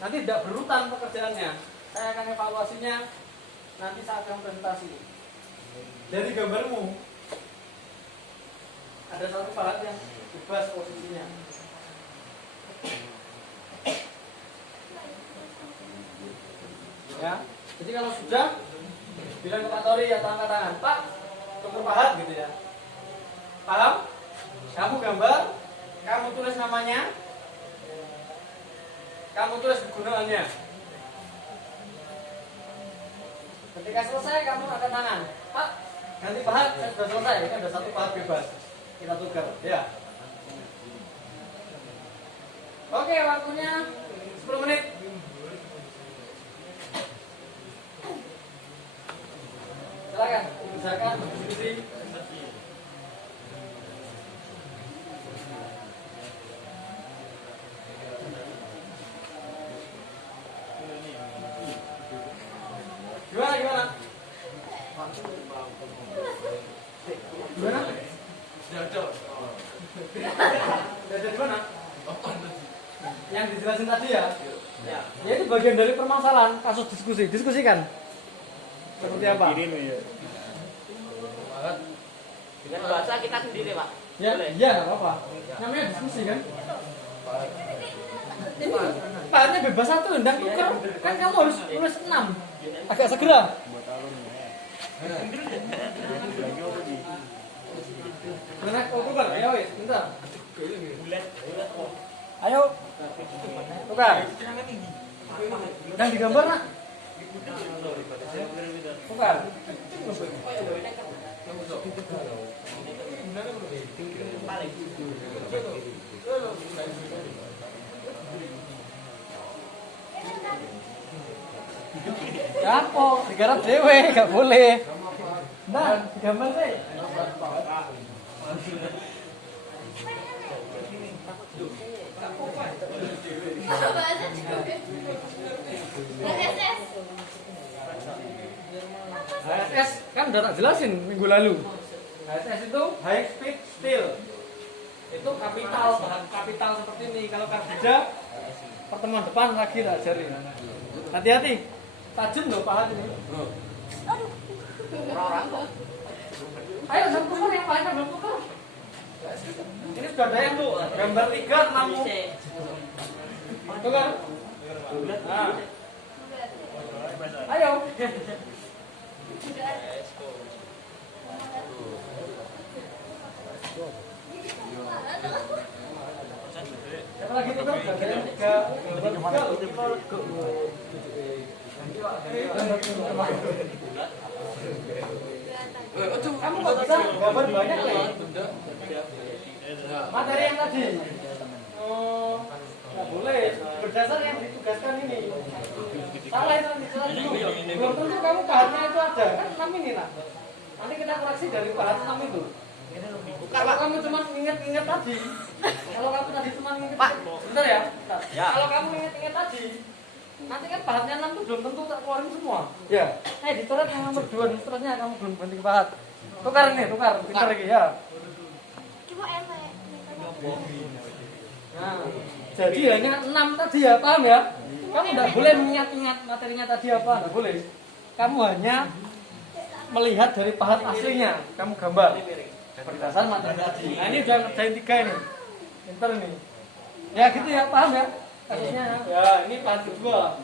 Nanti tidak berurutan pekerjaannya. Saya akan evaluasinya nanti saat kamu presentasi. Dari gambarmu, ada satu pahat yang bebas posisinya. Ya, jadi kalau sudah bilang ke Pak Tori atau angkat tangan, Pak, tuker pahat gitu ya. Paham? Kamu gambar, kamu tulis namanya, kamu tulis kegunaannya. Ketika selesai, kamu angkat tangan, Pak, ganti pahat, saya sudah selesai, kan ada satu pahat bebas. Kita tukar, ya. Oke, waktunya 10 menit. Silakan, usahakan berdiskusi. Gimana? Gimana? Belajar di mana? Yang dijelasin tadi ya? Ya. Ya itu bagian dari permasalahan kasus diskusi. Diskusikan. Seperti apa? Dengan bahasa kita sendiri, Pak. Ya, iya nggak apa-apa. Namanya diskusi kan? Ini pahatnya bebas satu, undang tuker. Kan kamu harus tulis 6. Agak segera. Benar, tukar. Ayo, bentar. Ayo. Tukar. Dan digambar nak. Tukar. Ya kok digarap dewe, gak boleh. Nah, gambar sih. Bahasa juga. HSS. HSS kan udah tak jelasin minggu lalu. HSS itu high speed steel. Itu kapital, bahan kapital seperti ini. Kalau karbohidrat pertemuan depan lagi tak ajarin. Hati-hati. Tajam loh pahat ini. Orang-orang kok. Ayo sama tukar yang paling kan belum tukar. Ini sudah ada yang tuh gambar 3, 6. Tukar. Nah. Ayo. Siapa lagi tukar? Gambar 3. Kamu kok bisa gambar banyak nih? Materi yang tadi. Oh, nggak boleh. Berdasar yang ditugaskan ini. Salah itu nanti salah dulu. Belum tentu kamu pahatnya itu ada. Kan 6 ini lah. Nanti kita koreksi dari pahat 6 itu. Kalau kamu cuma ingat-ingat tadi, kalau kamu tadi cuma ingat, bentar ya. Ya. Kalau kamu ingat-ingat tadi, nanti kan pahatnya 6 itu belum tentu tak keluarin semua. Ya. Dicoret yang nomor 2 nih, seterusnya kamu belum ganti ke pahat. Tukar nih, tukar, pintar lagi ya. Coba Emma ya. Nah, jadi hanya 6 tadi ya, paham ya? Kamu tidak boleh mengingat-ingat materinya tadi apa, tidak boleh. Kamu hanya melihat dari pahat aslinya, kamu gambar berdasar materi tadi. Nah ini udah ngerjain 3 ini, pintar ini. Ya gitu ya, paham ya? Kasusnya ya, ini pahat kedua.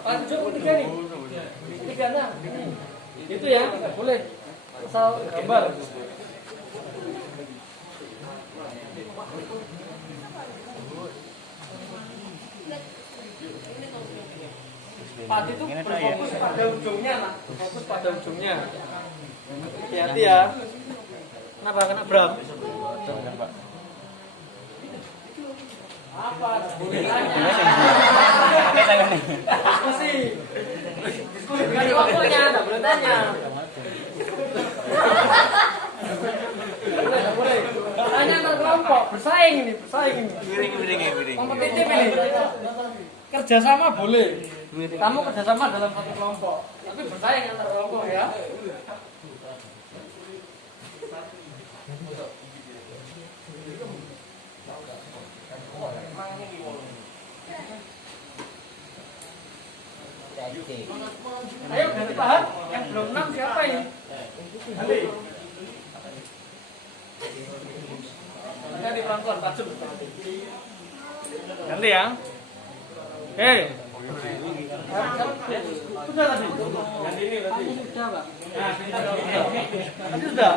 Pahat kedua ketiga nih. Ketiganya ini. Itu ya, nggak boleh asal gambar. Pahat itu berfokus pada ujungnya, nak. Fokus pada ujungnya. Hati-hati ya. Kenapa? Kena Bram? Apa? Boleh tanya. Diskusi. Diskusi dengan waktunya, nggak boleh tanya. Boleh, nggak boleh. Tanya ntar kelompok, bersaing ini. Kompetitif ini. Kerjasama boleh. Kamu kerjasama dalam satu kelompok, tapi bersaing antar kelompok ya. Ayo ganti pahat. Yang belum 6 siapa ini? Ganti. Ganti pelan-pelan, tajam. Ganti ya. Oke. Sudah tadi. Ganti ini berarti. Sudah, Pak. Nah, tadi sudah.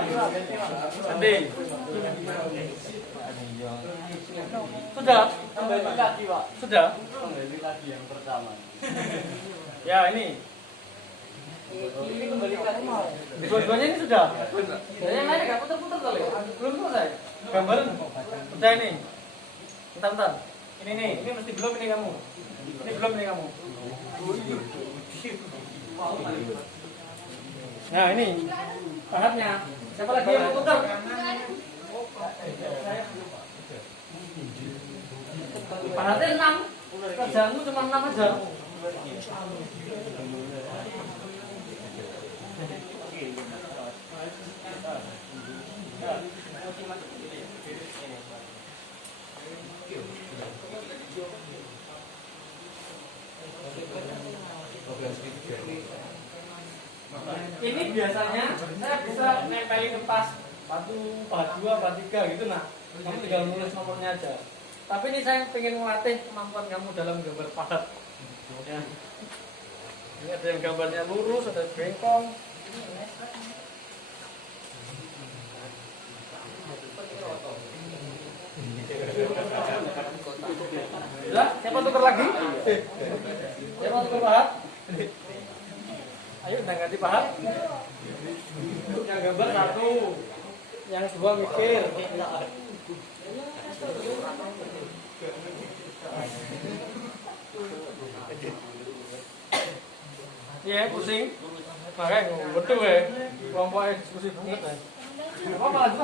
Ganti. Sudah. Kembali lagi, Pak. Sudah. Kembali lagi yang pertama. Ya ini. Ini kembali lagi. Dua-duanya ini sudah. Yang lain nggak putar-putar kali. Belum selesai. Gambaran. Udah ini. Bentar. Ini mesti belum ini kamu. Ini belum ini kamu. Nah ini pahatnya. Siapa lagi yang mau putar? Pahatnya 6. Kerjaanmu cuma 6 aja. Ini biasanya saya bisa nempelin pas batu, pahat 2, pahat 3 gitu nah. Kamu tinggal nulis nomornya aja. Tapi ini saya pengen melatih kemampuan kamu dalam gambar pahat. Ya. Ini ada yang gambarnya lurus, ada bengkong. Sudah, siapa tukar lagi? Siapa tukar pahat? Ayo, udah ganti pahat. Yang gambar 1, yang 2 mikir. Iya, pusing. Makanya betul ya. Kelompoknya diskusi banget ya. Apa lagi?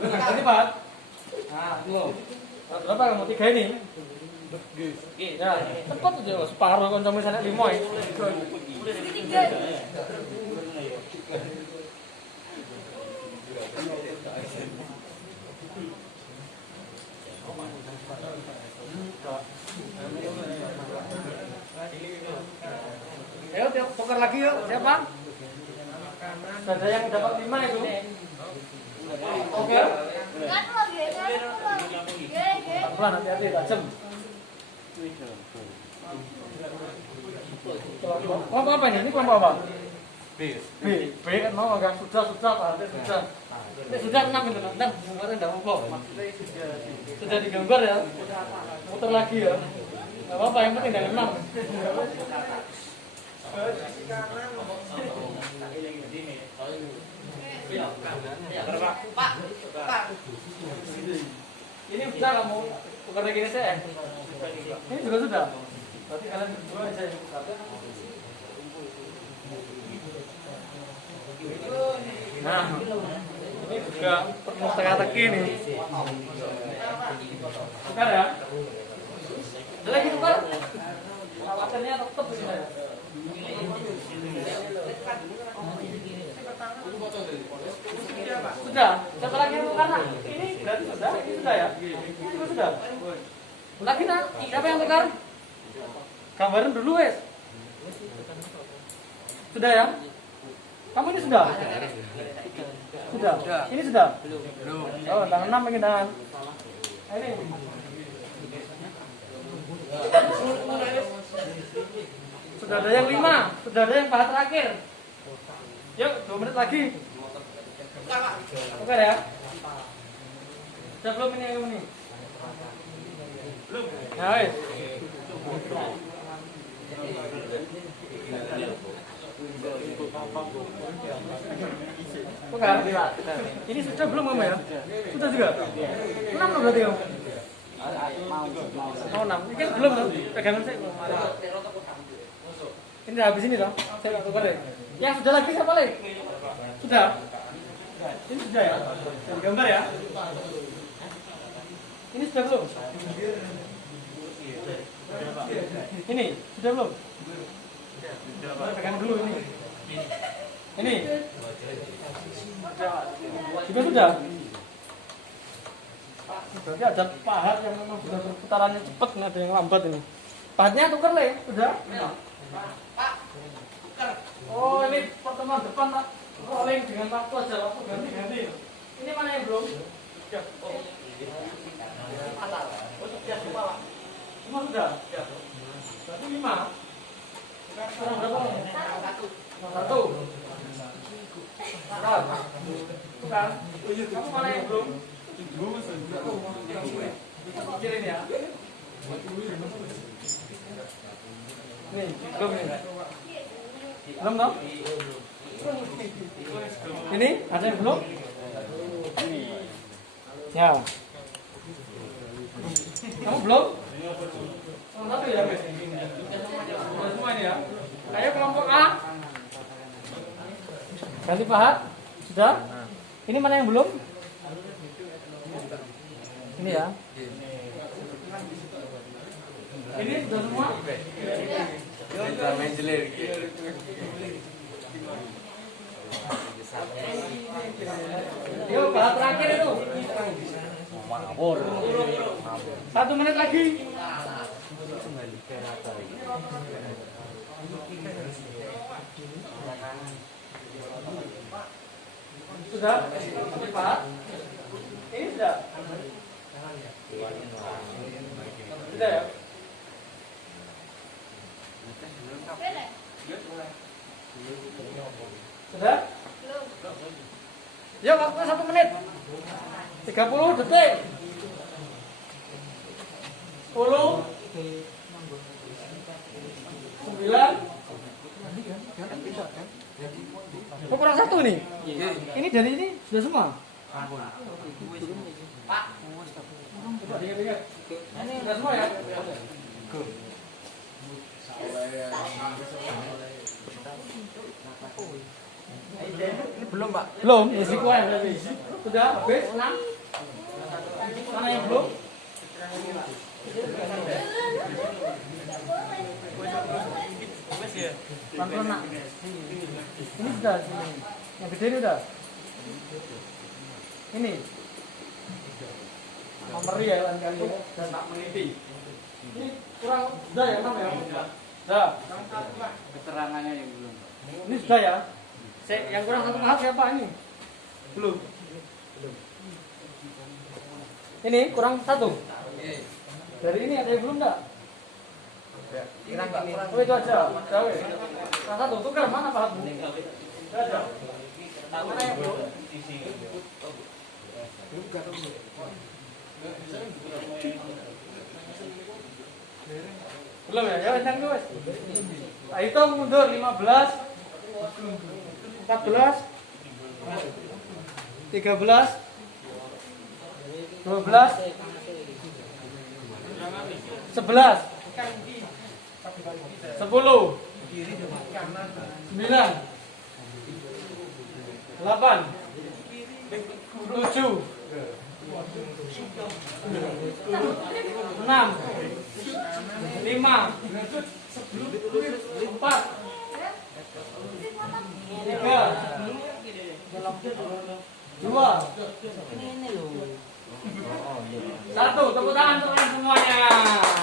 Ganti pahat. Nah, lo. Berapa kamu 3 ini? Ya, cepat aja separuh kan sampai sana 5 ya. Ayo tukar lagi yuk, siapa? Ada yang dapat 5 itu. Oke. Pelan, hati-hati, tajam. Kelompok apa ini? Ini kelompok apa? B kan mau agak sudah Pak, sudah. Ini sudah 6 itu, 6. Kemarin enggak apa-apa. Sudah digambar ya. Muter lagi ya. Enggak apa-apa, yang penting jangan 6. Pak. Ini bisa kamu tukar lagi ini saya. Ini juga sudah. Berarti kalian berdua aja yang tukar. Nah, ini juga penuh teka-teki nih. Tukar ya. Ada lagi tukar. Kawasannya tetap di saya. Sudah. Siapa lagi yang tukar nak? Ini berarti sudah. Ini sudah ya. Ini juga sudah. Lagi nak. Siapa yang tukar? Gambaran dulu wes. Sudah ya? Kamu ini sudah? Sudah. Ini sudah? Belum. Oh, tangan 6 pengen tangan. Ini. Sudah ada yang 5, sudah ada yang pahat terakhir. Yuk, 2 menit lagi. Oke ya. Sudah belum ini yang ini? Belum. Ya, wes. Bukan. Ini sudah belum kamu ya? Sudah juga? 6 loh berarti kamu? Oh 6, ini kan belum loh. Pegangan saya. Ini habis ini loh. Saya nggak tukar deh. Yang sudah lagi siapa lagi? Sudah? Ini sudah ya? Gambar ya? Ini sudah belum? Ini sudah belum? Pegang dulu ini. Ini juga sudah. Berarti ada pahat yang memang sudah berputarannya cepat, nggak ada yang lambat ini. Pahatnya tuker le, sudah? Oh ini pertemuan depan Pak. Rolling dengan waktu aja, waktu ganti-ganti. Ini mana yang belum? Sudah. Oh, sudah semua Pak. Semua sudah? Berarti 5. Sekarang berapa? 1. Bukan. Kamu mana yang belum? Pikirin ya. Nih, belum ini. Belum dong? Ini ada yang belum? Ya. Kamu belum? Oh, satu ya, Mas? Sudah semua ini ya. Ayo kelompok A. Ganti pahat. Sudah? Ini mana yang belum? Ini ya. Ini sudah semua? Yuk, pahat terakhir itu. 1 menit lagi. Sudah? Ini pahat? Ini sudah? Sudah ya? Sudah? Ya waktu 1 menit 30 detik 10 9 Oh, kurang 1 nih? Ini dari ini sudah semua? Pak coba ingat-ingat. Ini sudah semua ya? Ini belum, Pak. Belum, ya si kuah berarti. Sudah habis 6. Mana yang belum? Pelan-pelan nak. Ini sudah sini. Yang gede ini udah. Ini. Nomor ya lain kali ya. Dan tak meneliti. Ini kurang sudah ya 6 ya. Sudah. Keterangannya yang belum. Ini sudah ya. Yang kurang 1 pahat siapa ini? Belum. Ini kurang 1. Dari ini ada yang belum enggak? Oh itu aja. Gawe. Kurang 1 tukar mana pahat? Enggak ada. Mana yang belum? Belum ya? Ya wes wes. Hitung mundur 15 14 13 12 11 10 9 8 7 6 5 4 3 2 1 tepuk tangan untuk kalian semuanya.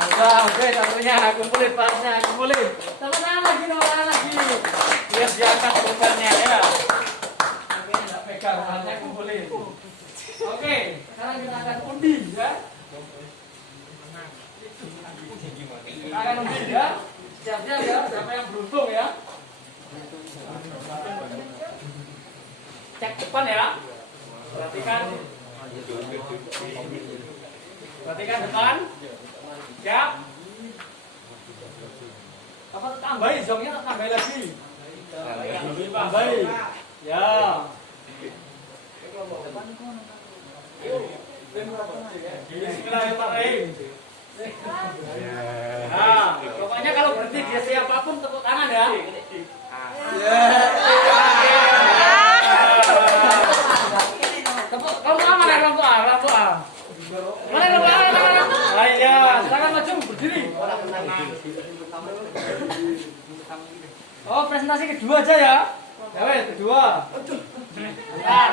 Udah oke satunya kumpulin pasnya kumpulin. Tepuk tangan lagi biar diangkat bebannya ya. Oke nggak pegang pasnya kumpulin. Oke sekarang kita akan undi ya. Kita akan undi ya. Siap-siap ya, siapa yang beruntung ya. Cek depan ya. Perhatikan depan. Siap. Apa tambahin zongnya, tambahin lagi. Tambahin. Ya. Bismillahirrahmanirrahim. Nah, pokoknya kalau berhenti dia siapapun tepuk tangan ya. Iya, silakan maju berdiri. Oh, presentasi kedua aja ya. Ya wes, kedua. Bentar.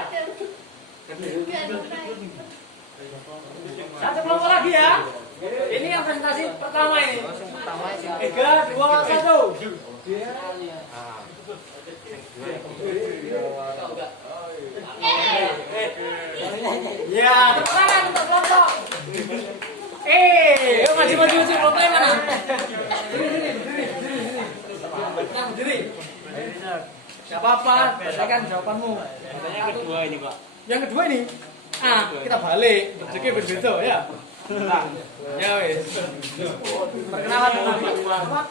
Satu kelompok lagi ya. Ini yang presentasi pertama ini. 3, 2, 1. Ya, tepuk tangan untuk kelompok. Yuk maju kelompoknya mana? Berdiri. Gak apa-apa, berdasarkan jawabanmu. Yang kedua ini Pak. Yang kedua ini, kita balik. Rezeki berbeda ya. Nah, ya wes. Perkenalan nama.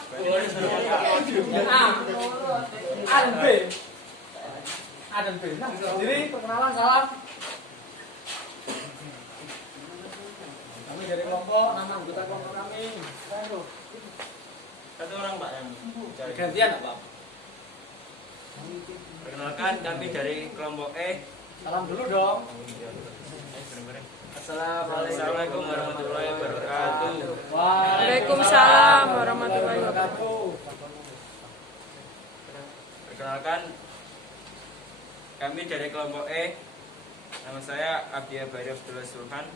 A dan B. A dan B. Nah, berdiri, perkenalan, salam. Kami dari kelompok, nama anggota kelompok kami. Satu orang Pak yang Gantian apa? perkenalkan, kami dari kelompok E. Salam dulu dong. Assalamualaikum warahmatullahi wabarakatuh. Waalaikumsalam warahmatullahi wabarakatuh. Perkenalkan, kami dari kelompok E. Nama saya Abdi Abari Abdullah Sulhan.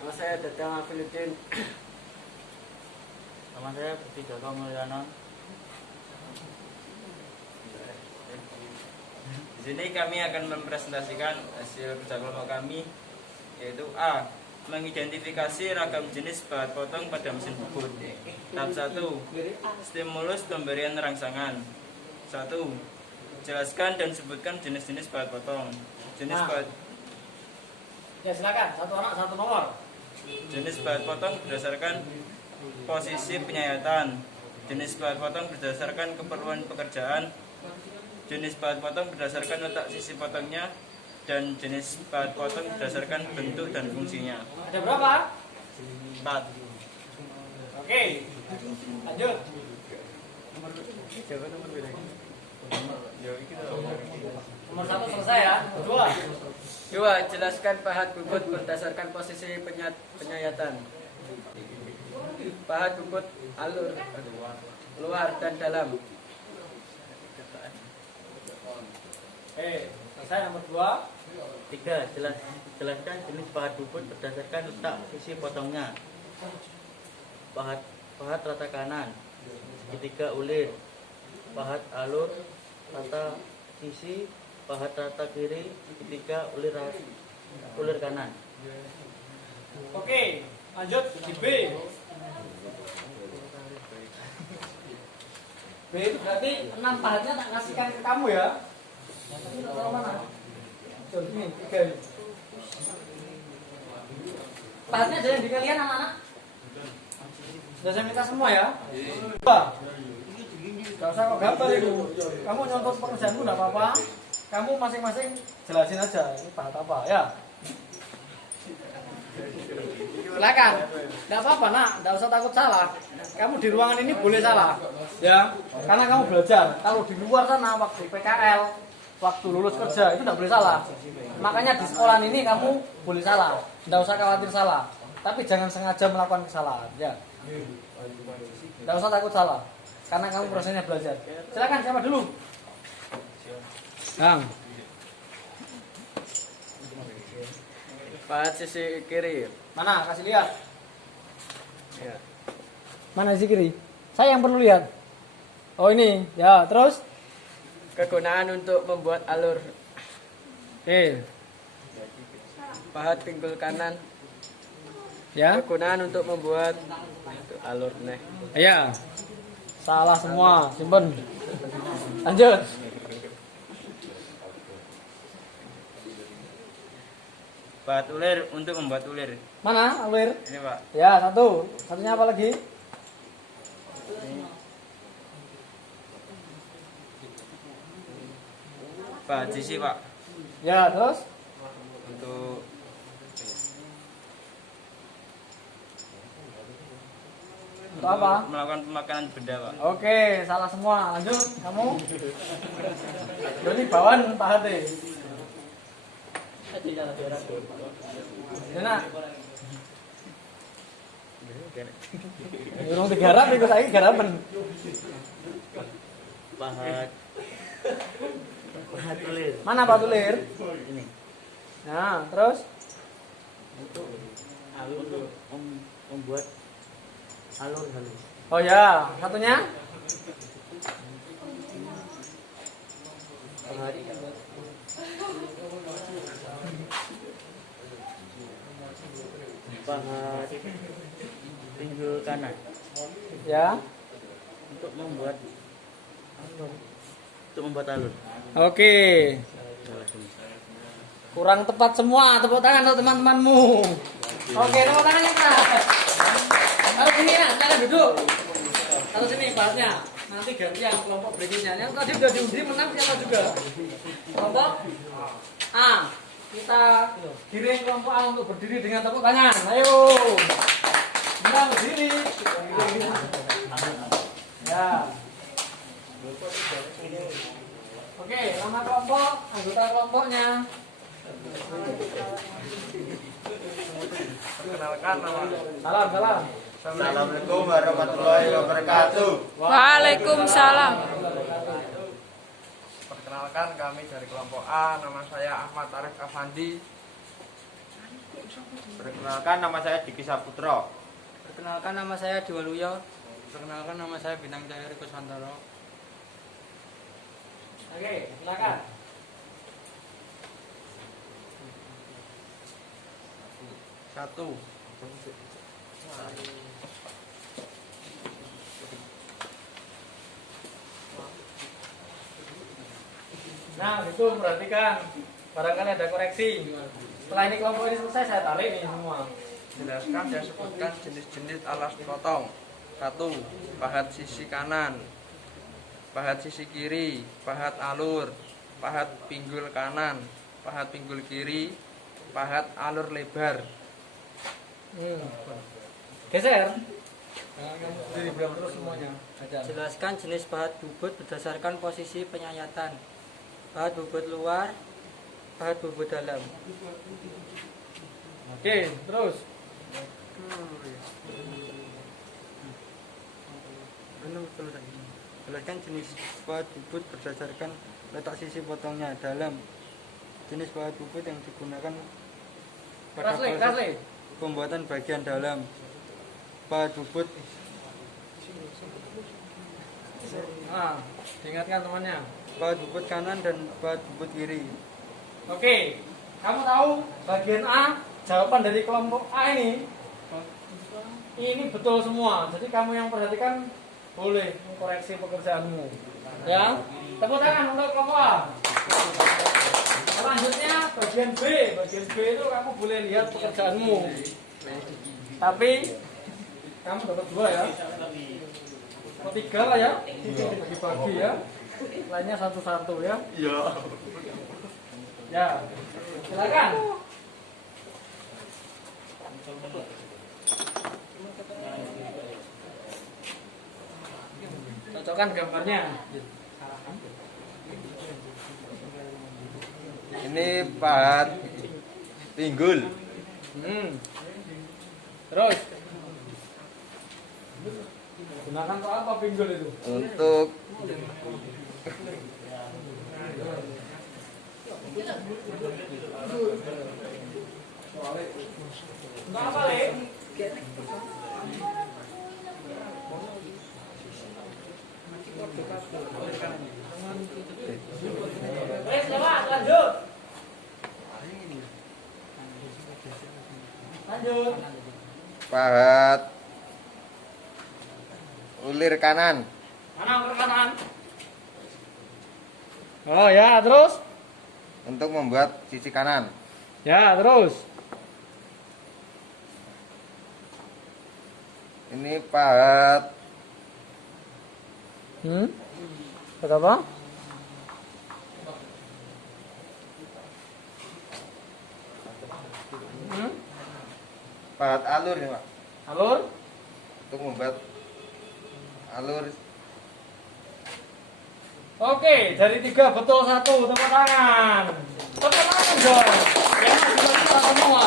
Nama saya Dadang Afiludin. Nama saya Budi Joko Mulyana. Di sini kami akan mempresentasikan hasil kerja kelompok kami, yaitu A. Mengidentifikasi ragam jenis bahan potong pada mesin bubut. Tahap 1. Stimulus pemberian rangsangan. 1. Jelaskan dan sebutkan jenis-jenis bahan potong. Jenis bahan Ya silakan, satu anak satu nomor. Jenis bahan potong berdasarkan posisi penyayatan. Jenis bahan potong berdasarkan keperluan pekerjaan. Jenis bahan potong berdasarkan letak sisi potongnya. Dan jenis bahan potong berdasarkan bentuk dan fungsinya. Ada berapa? 4. Oke, lanjut. Nomor 1 selesai ya. 2. Jelaskan pahat bubut berdasarkan posisi penyayatan. Pahat bubut alur, luar dan dalam. Selesai nomor 2. 3. Jelaskan jenis pahat bubut berdasarkan letak sisi potongnya. Pahat rata kanan, segitiga ulir. Pahat alur rata sisi, pahat rata kiri, segitiga ulir kanan. Oke, lanjut di B. B itu berarti 6 pahatnya tak kasihkan ke kamu ya. Ini tak tahu mana. Coba ini 3 ini. Pahatnya ada yang di kalian anak-anak? Sudah saya minta semua ya. Coba. Gak usah kok gambar itu. Kamu nyontot pekerjaanmu enggak apa-apa. Kamu masing-masing jelasin aja ini pahat apa ya. Silakan. Enggak apa-apa, Nak. Enggak usah takut salah. Kamu di ruangan ini boleh salah. Ya, karena kamu belajar. Kalau di luar sana waktu PKL, waktu lulus kerja itu enggak boleh salah. Makanya di sekolah ini kamu boleh salah. Enggak usah khawatir salah. Tapi jangan sengaja melakukan kesalahan, ya. Enggak usah takut salah. Karena kamu prosesnya belajar. Silakan siapa dulu? Kang. Pahat sisi kiri. Mana? Kasih lihat. Ya. Mana sisi kiri? Saya yang perlu lihat. Oh ini, ya terus? Kegunaan untuk membuat alur. Pahat pinggul kanan. Ya. Kegunaan untuk membuat alur nih. Iya. Salah semua, simpen. Lanjut. Pahat ulir untuk membuat ulir. Mana alir? Ini Pak. Ya, satu. Satunya apa lagi? Pahat sisi Pak. Ya, terus? Untuk Untuk apa? melakukan pemakanan benda Pak. Oke, salah semua. Lanjut, kamu. Jadi bawaan Pak Hati. Enak. Urung digarap iku saiki garapen. Pahat ulir. Mana Pak Tulir? Ini. Nah, terus Untuk membuat alur halus. oh ya, satunya Pahat pahat pinggul kanan ya. untuk membuat alur. Oke. Kurang tepat semua. Tepuk tangan untuk teman-temanmu. Oke, tepuk tangannya Kak. Kalau sini ya, jangan duduk. Kalau sini bahatnya. Nanti gantian kelompok berikutnya. Yang tadi sudah diundi menang siapa juga? Kelompok A. Kita giring kelompok A untuk berdiri dengan tepuk tangan. Ayo. Menang berdiri. Ya. Oke, nama kelompok, anggota kelompoknya. Perkenalkan nama. Salam. Assalamualaikum warahmatullahi wabarakatuh. Waalaikumsalam. Perkenalkan kami dari kelompok A. Nama saya Ahmad Arif Afandi. Perkenalkan nama saya Diki Saputro. Perkenalkan nama saya Diwaluyo. Perkenalkan nama saya Bintang Cahaya Kusantoro. Oke, silakan. Satu. Nah, itu perhatikan. Barangkali ada koreksi. Setelah ini kelompok ini selesai, saya tarik nih semua. Jelaskan dan sebutkan jenis-jenis alas potong. 1. Pahat sisi kanan, pahat sisi kiri, pahat alur, pahat pinggul kanan, pahat pinggul kiri, pahat alur lebar. Geser. Jadi berapa terus semuanya? Jelaskan jenis pahat bubut berdasarkan posisi penyayatan. Pahat bubut luar, pahat bubut dalam. Oke, terus. Jelaskan jenis pahat bubut berdasarkan letak sisi potongnya. Dalam jenis pahat bubut yang digunakan pada proses Kasih. pembuatan bagian dalam. Pahat bubut Nah, diingatkan temannya. pahat bubut kanan dan pahat bubut kiri. Oke, kamu tahu bagian A, jawaban dari kelompok A ini betul semua. Jadi kamu yang perhatikan boleh mengkoreksi pekerjaanmu. Ya, tepuk tangan untuk kelompok A. Selanjutnya bagian B. Bagian B itu kamu boleh lihat pekerjaanmu. Tapi kamu dapat 2 ya. Atau 3 lah ya. Bagi-bagi ya. Lainnya satu-satu ya. Iya. Ya. Silakan. Cocokkan gambarnya. Ini pahat pinggul. Terus. Gunakan untuk apa pinggul itu? Untuk Untuk apa, Le? Lewat, lanjut. Lanjut. pahat ulir kanan. Mana ulir kanan? Oh ya, terus? Untuk membuat sisi kanan. Ya, terus. Ini pahat Pahat apa? pahat alur nih, Pak. Alur? Untuk membuat alur. Oke, dari 3 betul 1. Tepuk tangan. Tepuk tangan dong. Yang masih semua.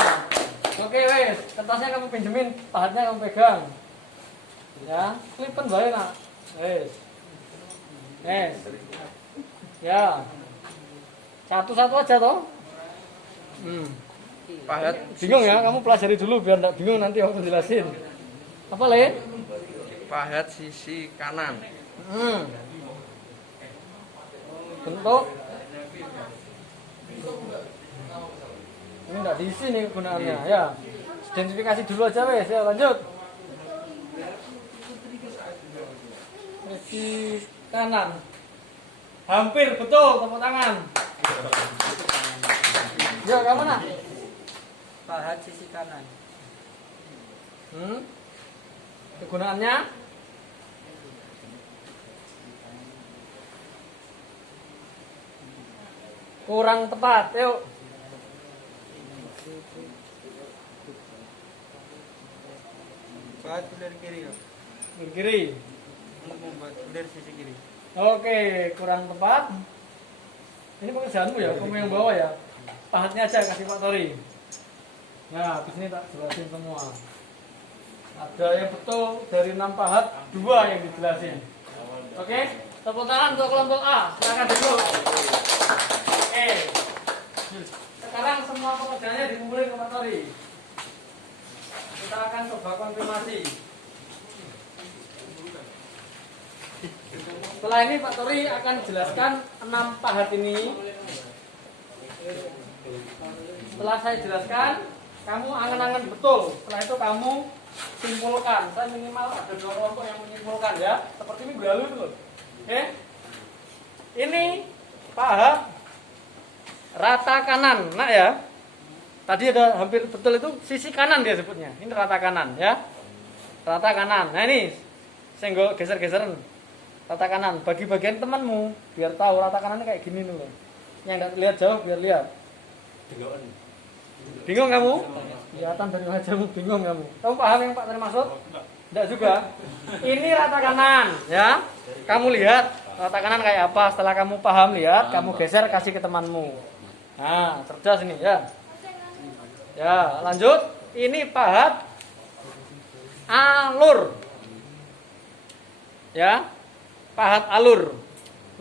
kertasnya kamu pinjemin, pahatnya kamu pegang. Ya, klipen bae nak. Ya. Satu-satu aja toh. Pahat Bingung ya, kamu pelajari dulu biar enggak bingung nanti aku jelasin. Apa, Le? pahat sisi kanan. Bentuk ini enggak diisi nih gunaannya ya. Identifikasi dulu aja wes ya, lanjut. Sisi kanan. Hampir betul, tepuk tangan. Ya, kamu nak? Pahat sisi kanan. Kegunaannya kurang tepat. Yuk. Pahat ulir kiri kok. Kiri. Untuk membuat ulir sisi kiri. Oke, kurang tepat. Ini pekerjaanmu ya, kamu yang bawa ya. Pahatnya aja kasih Pak Tori. Nah, di sini tak jelasin semua. Ada yang betul dari 6 pahat, 2 yang dijelasin. Oke, tepuk tangan untuk kelompok A. Silakan duduk. Oke. Sekarang semua pekerjaannya dikumpulin ke Pak Tori. Kita akan coba konfirmasi. Setelah ini Pak Tori akan jelaskan 6 pahat ini. Setelah saya jelaskan, kamu angan-angan betul. Setelah itu kamu simpulkan. Saya minimal ada 2 kelompok yang menyimpulkan ya. Seperti minggu lalu itu loh. Oke. Ini pahat rata kanan, nak ya. Tadi ada hampir betul itu sisi kanan dia sebutnya. Ini rata kanan ya. Rata kanan. Nah ini senggol geser-geseran. Rata kanan, bagi bagian temanmu biar tahu rata kanannya kayak gini loh. Yang enggak lihat jauh biar lihat. Bingung kamu? Kelihatan dari wajahmu bingung kamu. Kamu paham yang Pak Tari maksud? Enggak juga. Ini rata kanan, ya. Kamu lihat rata kanan kayak apa. Setelah kamu paham lihat, kamu geser kasih ke temanmu. Nah, cerdas ini ya. Ya, lanjut. Ini pahat alur. Ya. Pahat alur.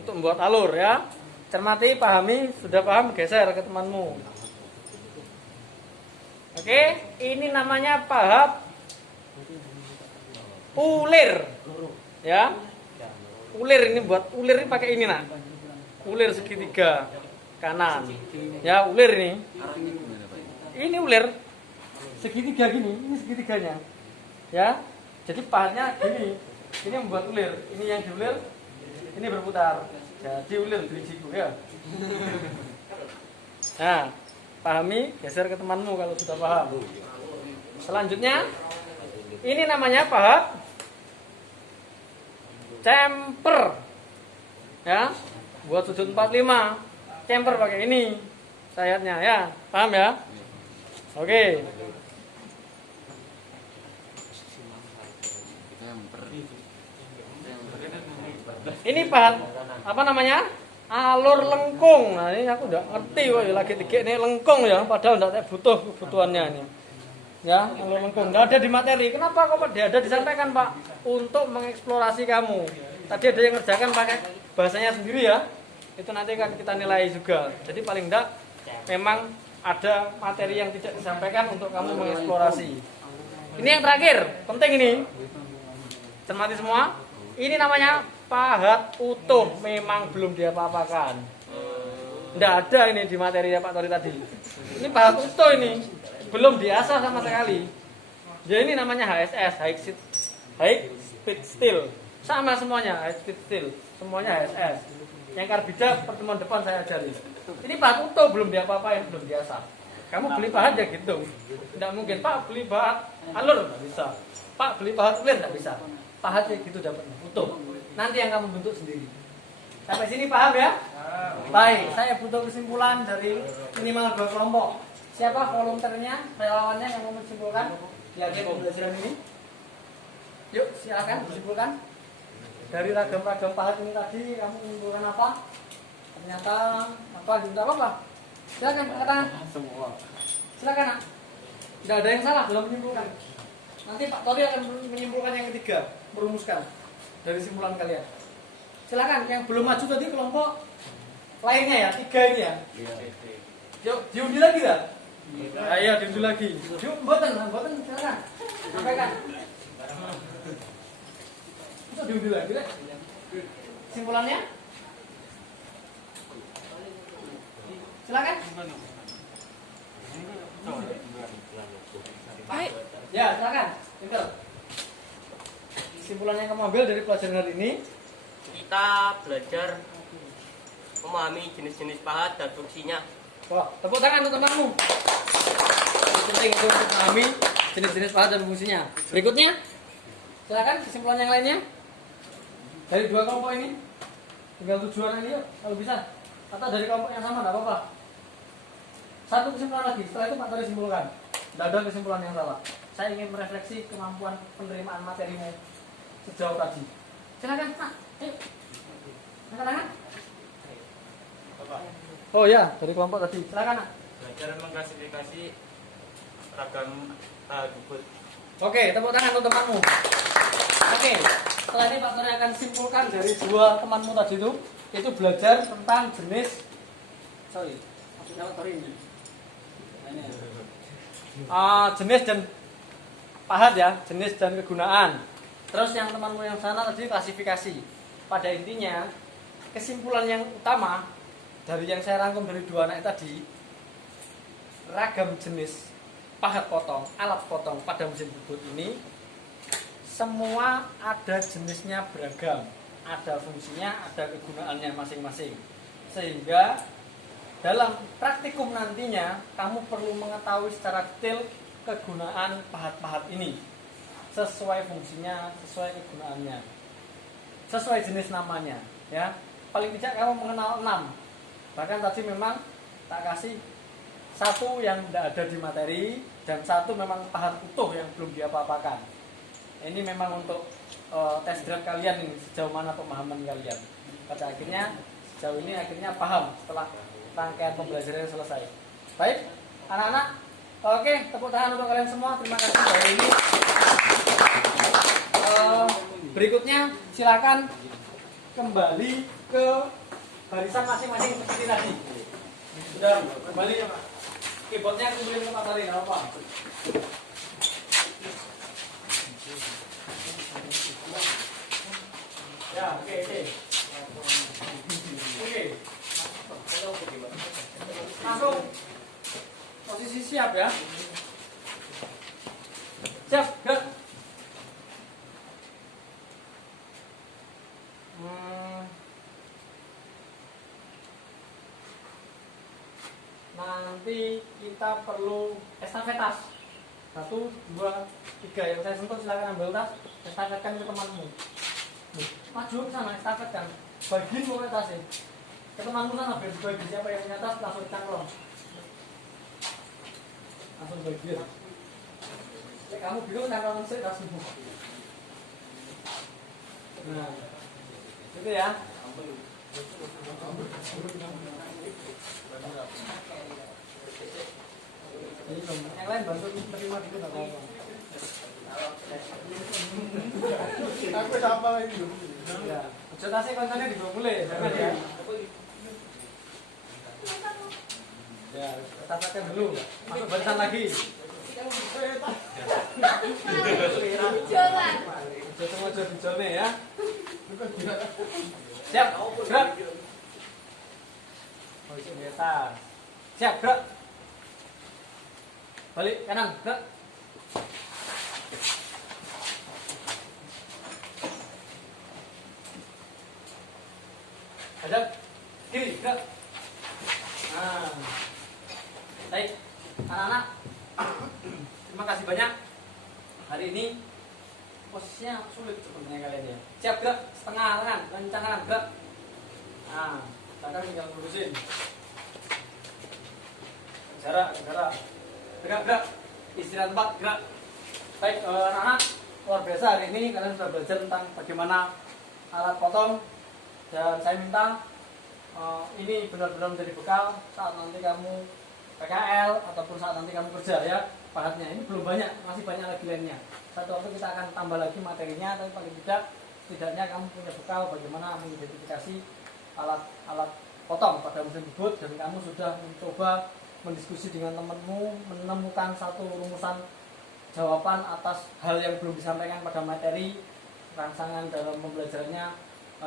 Untuk membuat alur ya. Cermati, pahami, sudah paham geser ke temanmu. Oke, ini namanya pahat ulir. Ya. Ulir ini buat ulir ini pakai ini nak. Ulir segitiga kanan. Ya, ulir ini. Ini ulir segitiga gini, ini segitiganya. Ya. Jadi pahatnya gini. Ini membuat ulir, ini yang diulir, ini berputar. Jadi ulir berijiku ya. Nah, pahami, geser ke temanmu kalau sudah paham. Selanjutnya, ini namanya pahat cemper. Ya, buat sudut 45, cemper pakai ini sayapnya ya, paham ya? Oke. Ini pahat apa namanya? Alur lengkung. Nah, ini aku udah ngerti kok ya lagi tiga ini lengkung ya, padahal enggak butuh kebutuhannya ini. Ya, alur lengkung enggak ada di materi. Kenapa kok dia ada disampaikan, Pak? Untuk mengeksplorasi kamu. Tadi ada yang ngerjakan pakai bahasanya sendiri ya. Itu nanti akan kita nilai juga. Jadi paling enggak memang ada materi yang tidak disampaikan untuk kamu mengeksplorasi. Ini yang terakhir, penting ini. Cermati semua. Ini namanya pahat utuh, memang belum diapa-apakan. Tidak ada ini di materi Pak Tori tadi. Ini pahat utuh ini, belum diasah sama sekali. Jadi ini namanya HSS, High Speed Steel. Sama semuanya, High Speed Steel. Semuanya HSS. Yang karbida pertemuan depan saya ajari. Ini pahat utuh, belum diapa-apain, belum diasah. Kamu beli pahat ya gitu. Tidak mungkin, Pak beli pahat alur, tidak bisa. Pak beli pahat ulir, tidak bisa. Pahat ya gitu dapatnya, utuh. Nanti yang kamu bentuk sendiri. Sampai sini paham ya? Baik, saya butuh kesimpulan dari minimal 2 kelompok. Siapa volunteernya, relawannya yang mau menyimpulkan di akhir pembelajaran ini? Yuk, silakan disimpulkan. Dari ragam-ragam pahat ini tadi, kamu menyimpulkan apa? Ternyata apa? Tidak apa-apa. Silakan katakan. Silakan nak. Tidak ada yang salah dalam menyimpulkan. Nanti Pak Tori akan menyimpulkan yang ketiga, merumuskan dari simpulan kalian. Silakan yang belum maju tadi kelompok lainnya ya, 3 ini ya. Yuk, diundi lagi dah. Ayo diundi lagi. Yuk, mboten silakan. Sampaikan. Bisa diundi lagi deh. Simpulannya? Silakan. Baik. Ya, silakan. Pinter. Kesimpulan yang kamu ambil dari pelajaran hari ini, Kita belajar memahami jenis-jenis pahat dan fungsinya. wah, tepuk tangan untuk temanmu. Ini penting itu untuk memahami jenis-jenis pahat dan fungsinya. Berikutnya, silakan kesimpulan yang lainnya. Dari 2 kelompok ini, tinggal tujuan ini yuk, kalau bisa. Atau dari kelompok yang sama, tidak apa-apa. 1 kesimpulan lagi, setelah itu Pak Tori simpulkan. Tidak ada kesimpulan yang salah. Saya ingin merefleksi kemampuan penerimaan materimu sejauh tadi. Silakan, Pak. Ayo. Angkat. Oh ya, dari kelompok tadi. Silakan, Nak. Belajar mengklasifikasi ragam pahat bubut. Oke, tepuk tangan untuk temanmu. Oke, setelah ini Pak Tori akan simpulkan dari 2 temanmu tadi itu belajar tentang jenis. Sorry, maksudnya Pak Tori ini. Jenis dan pahat ya, jenis dan kegunaan. Terus yang temanmu yang sana tadi klasifikasi. Pada intinya, kesimpulan yang utama dari yang saya rangkum dari 2 anak tadi, ragam jenis pahat potong, alat potong pada mesin bubut ini semua ada jenisnya beragam, ada fungsinya, ada kegunaannya masing-masing. Sehingga dalam praktikum nantinya kamu perlu mengetahui secara detail kegunaan pahat-pahat ini, sesuai fungsinya, sesuai kegunaannya, sesuai jenis namanya, ya. Paling tidak kamu mengenal 6. Bahkan tadi memang tak kasih 1 yang tidak ada di materi dan 1 memang pahat utuh yang belum diapa-apakan. Ini memang untuk tes drive kalian ini, sejauh mana pemahaman kalian. Pada akhirnya sejauh ini akhirnya paham setelah rangkaian pembelajaran selesai. Baik, anak-anak. Oke, tepuk tangan untuk kalian semua. Terima kasih hari ini. Berikutnya silakan kembali ke barisan masing-masing seperti tadi. Sudah kembali keyboardnya kumpulin ke Pak Tori, nggak apa-apa. Ya, oke. Langsung posisi siap ya. Siap, gerak. Nanti kita perlu estafetas 1, 2, 3. Yang saya sentuh silakan ambil tas, estafetkan ke temanmu. Maju ke sana, estafetkan. Bagiin pokoknya tasnya. Ke temanmu sana, biar dibagi siapa yang punya tas langsung cangklong. Langsung bagiin. Kamu bingung cangklong sih tasmu. Nah, itu ya. Yang lain bantu terima dulu nggak apa-apa. Aku siapa lagi? Ya, presentasi kontennya dibawa mulai, jangan ya. Ya, katakan dulu. Masuk barisan lagi. Jalan. Semua jadi jone ya. Siap, gerak. Posisi biasa. Siap, gerak. Balik kanan, gerak. Hadap kiri, gerak. Nah, baik, anak-anak. Terima kasih banyak. Hari ini posisinya sulit sebenarnya kalian ya. Siap, gerak. Setengah tangan, kencang kanan, gerak. Nah, tangan tinggal lurusin. Jarak, gerak. Gerak. Istirahat tempat, gerak. Baik, anak-anak, luar biasa hari ini kalian sudah belajar tentang bagaimana alat potong. Dan saya minta ini benar-benar menjadi bekal saat nanti kamu PKL ataupun saat nanti kamu kerja ya, pahatnya ini belum banyak, masih banyak lagi lainnya. Satu waktu kita akan tambah lagi materinya, tapi paling tidak setidaknya kamu punya bekal bagaimana mengidentifikasi alat potong pada mesin bubut, dan kamu sudah mencoba mendiskusi dengan temanmu, menemukan satu rumusan jawaban atas hal yang belum disampaikan pada materi. Rangsangan dalam pembelajarannya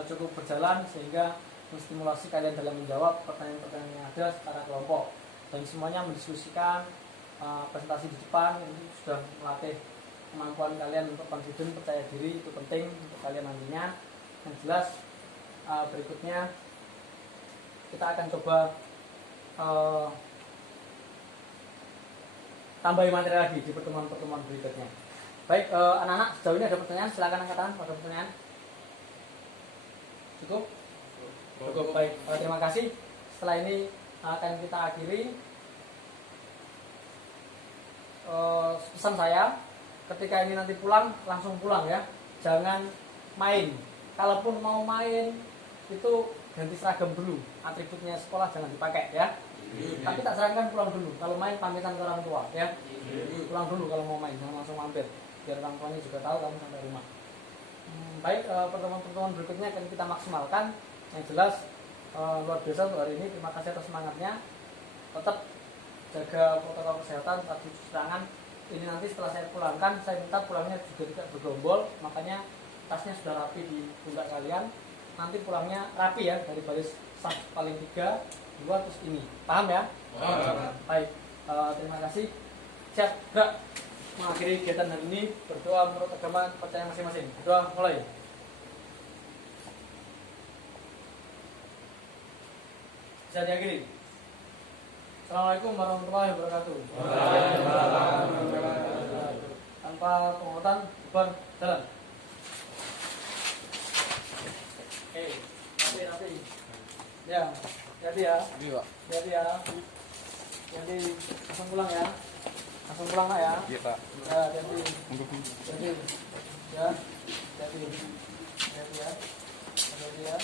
cukup berjalan sehingga menstimulasi kalian dalam menjawab pertanyaan-pertanyaan yang ada secara kelompok, dan semuanya mendiskusikan presentasi di depan. Ini sudah melatih kemampuan kalian untuk confident, percaya diri. Itu penting untuk kalian nantinya. Yang jelas berikutnya kita akan coba tambahi materi lagi di pertemuan-pertemuan berikutnya. Baik, anak-anak, sejauh ini ada pertanyaan? Silakan angkat tangan. Ada pertanyaan? Cukup? Cukup. Baik, terima kasih. Setelah ini akan kita akhiri. Pesan saya, ketika ini nanti pulang, langsung pulang ya. Jangan main. Kalaupun mau main, itu ganti seragam dulu. Atributnya sekolah jangan dipakai ya. Tapi tak sarankan pulang dulu. Kalau main pamitan ke orang tua ya. Pulang dulu kalau mau main, jangan langsung mampir. Biar orang tuanya juga tahu kamu sampai rumah. Baik, pertemuan-pertemuan berikutnya akan kita maksimalkan. Yang jelas luar biasa untuk hari ini. Terima kasih atas semangatnya. Tetap jaga protokol kesehatan, tetap cuci tangan. Ini nanti setelah saya pulangkan, saya minta pulangnya juga tidak bergerombol. Makanya tasnya sudah rapi di pundak kalian. Nanti pulangnya rapi ya, dari baris saf paling 3, 2 terus ini. Paham ya? Baik, terima kasih. Siap, gerak. Mengakhiri kegiatan hari ini, berdoa menurut agama percaya masing-masing. Berdoa mulai. Bisa diakhiri. Assalamualaikum warahmatullahi wabarakatuh. Tanpa penguatan, bubar, jalan. Oke, hati-hati. Ya, hati ya. Hati ya. Jadi langsung pulang ya. Langsung pulang nak ya. Iya Pak. Ya, hati-hati. Hati. Ya, hati. Hati ya. Hati ya.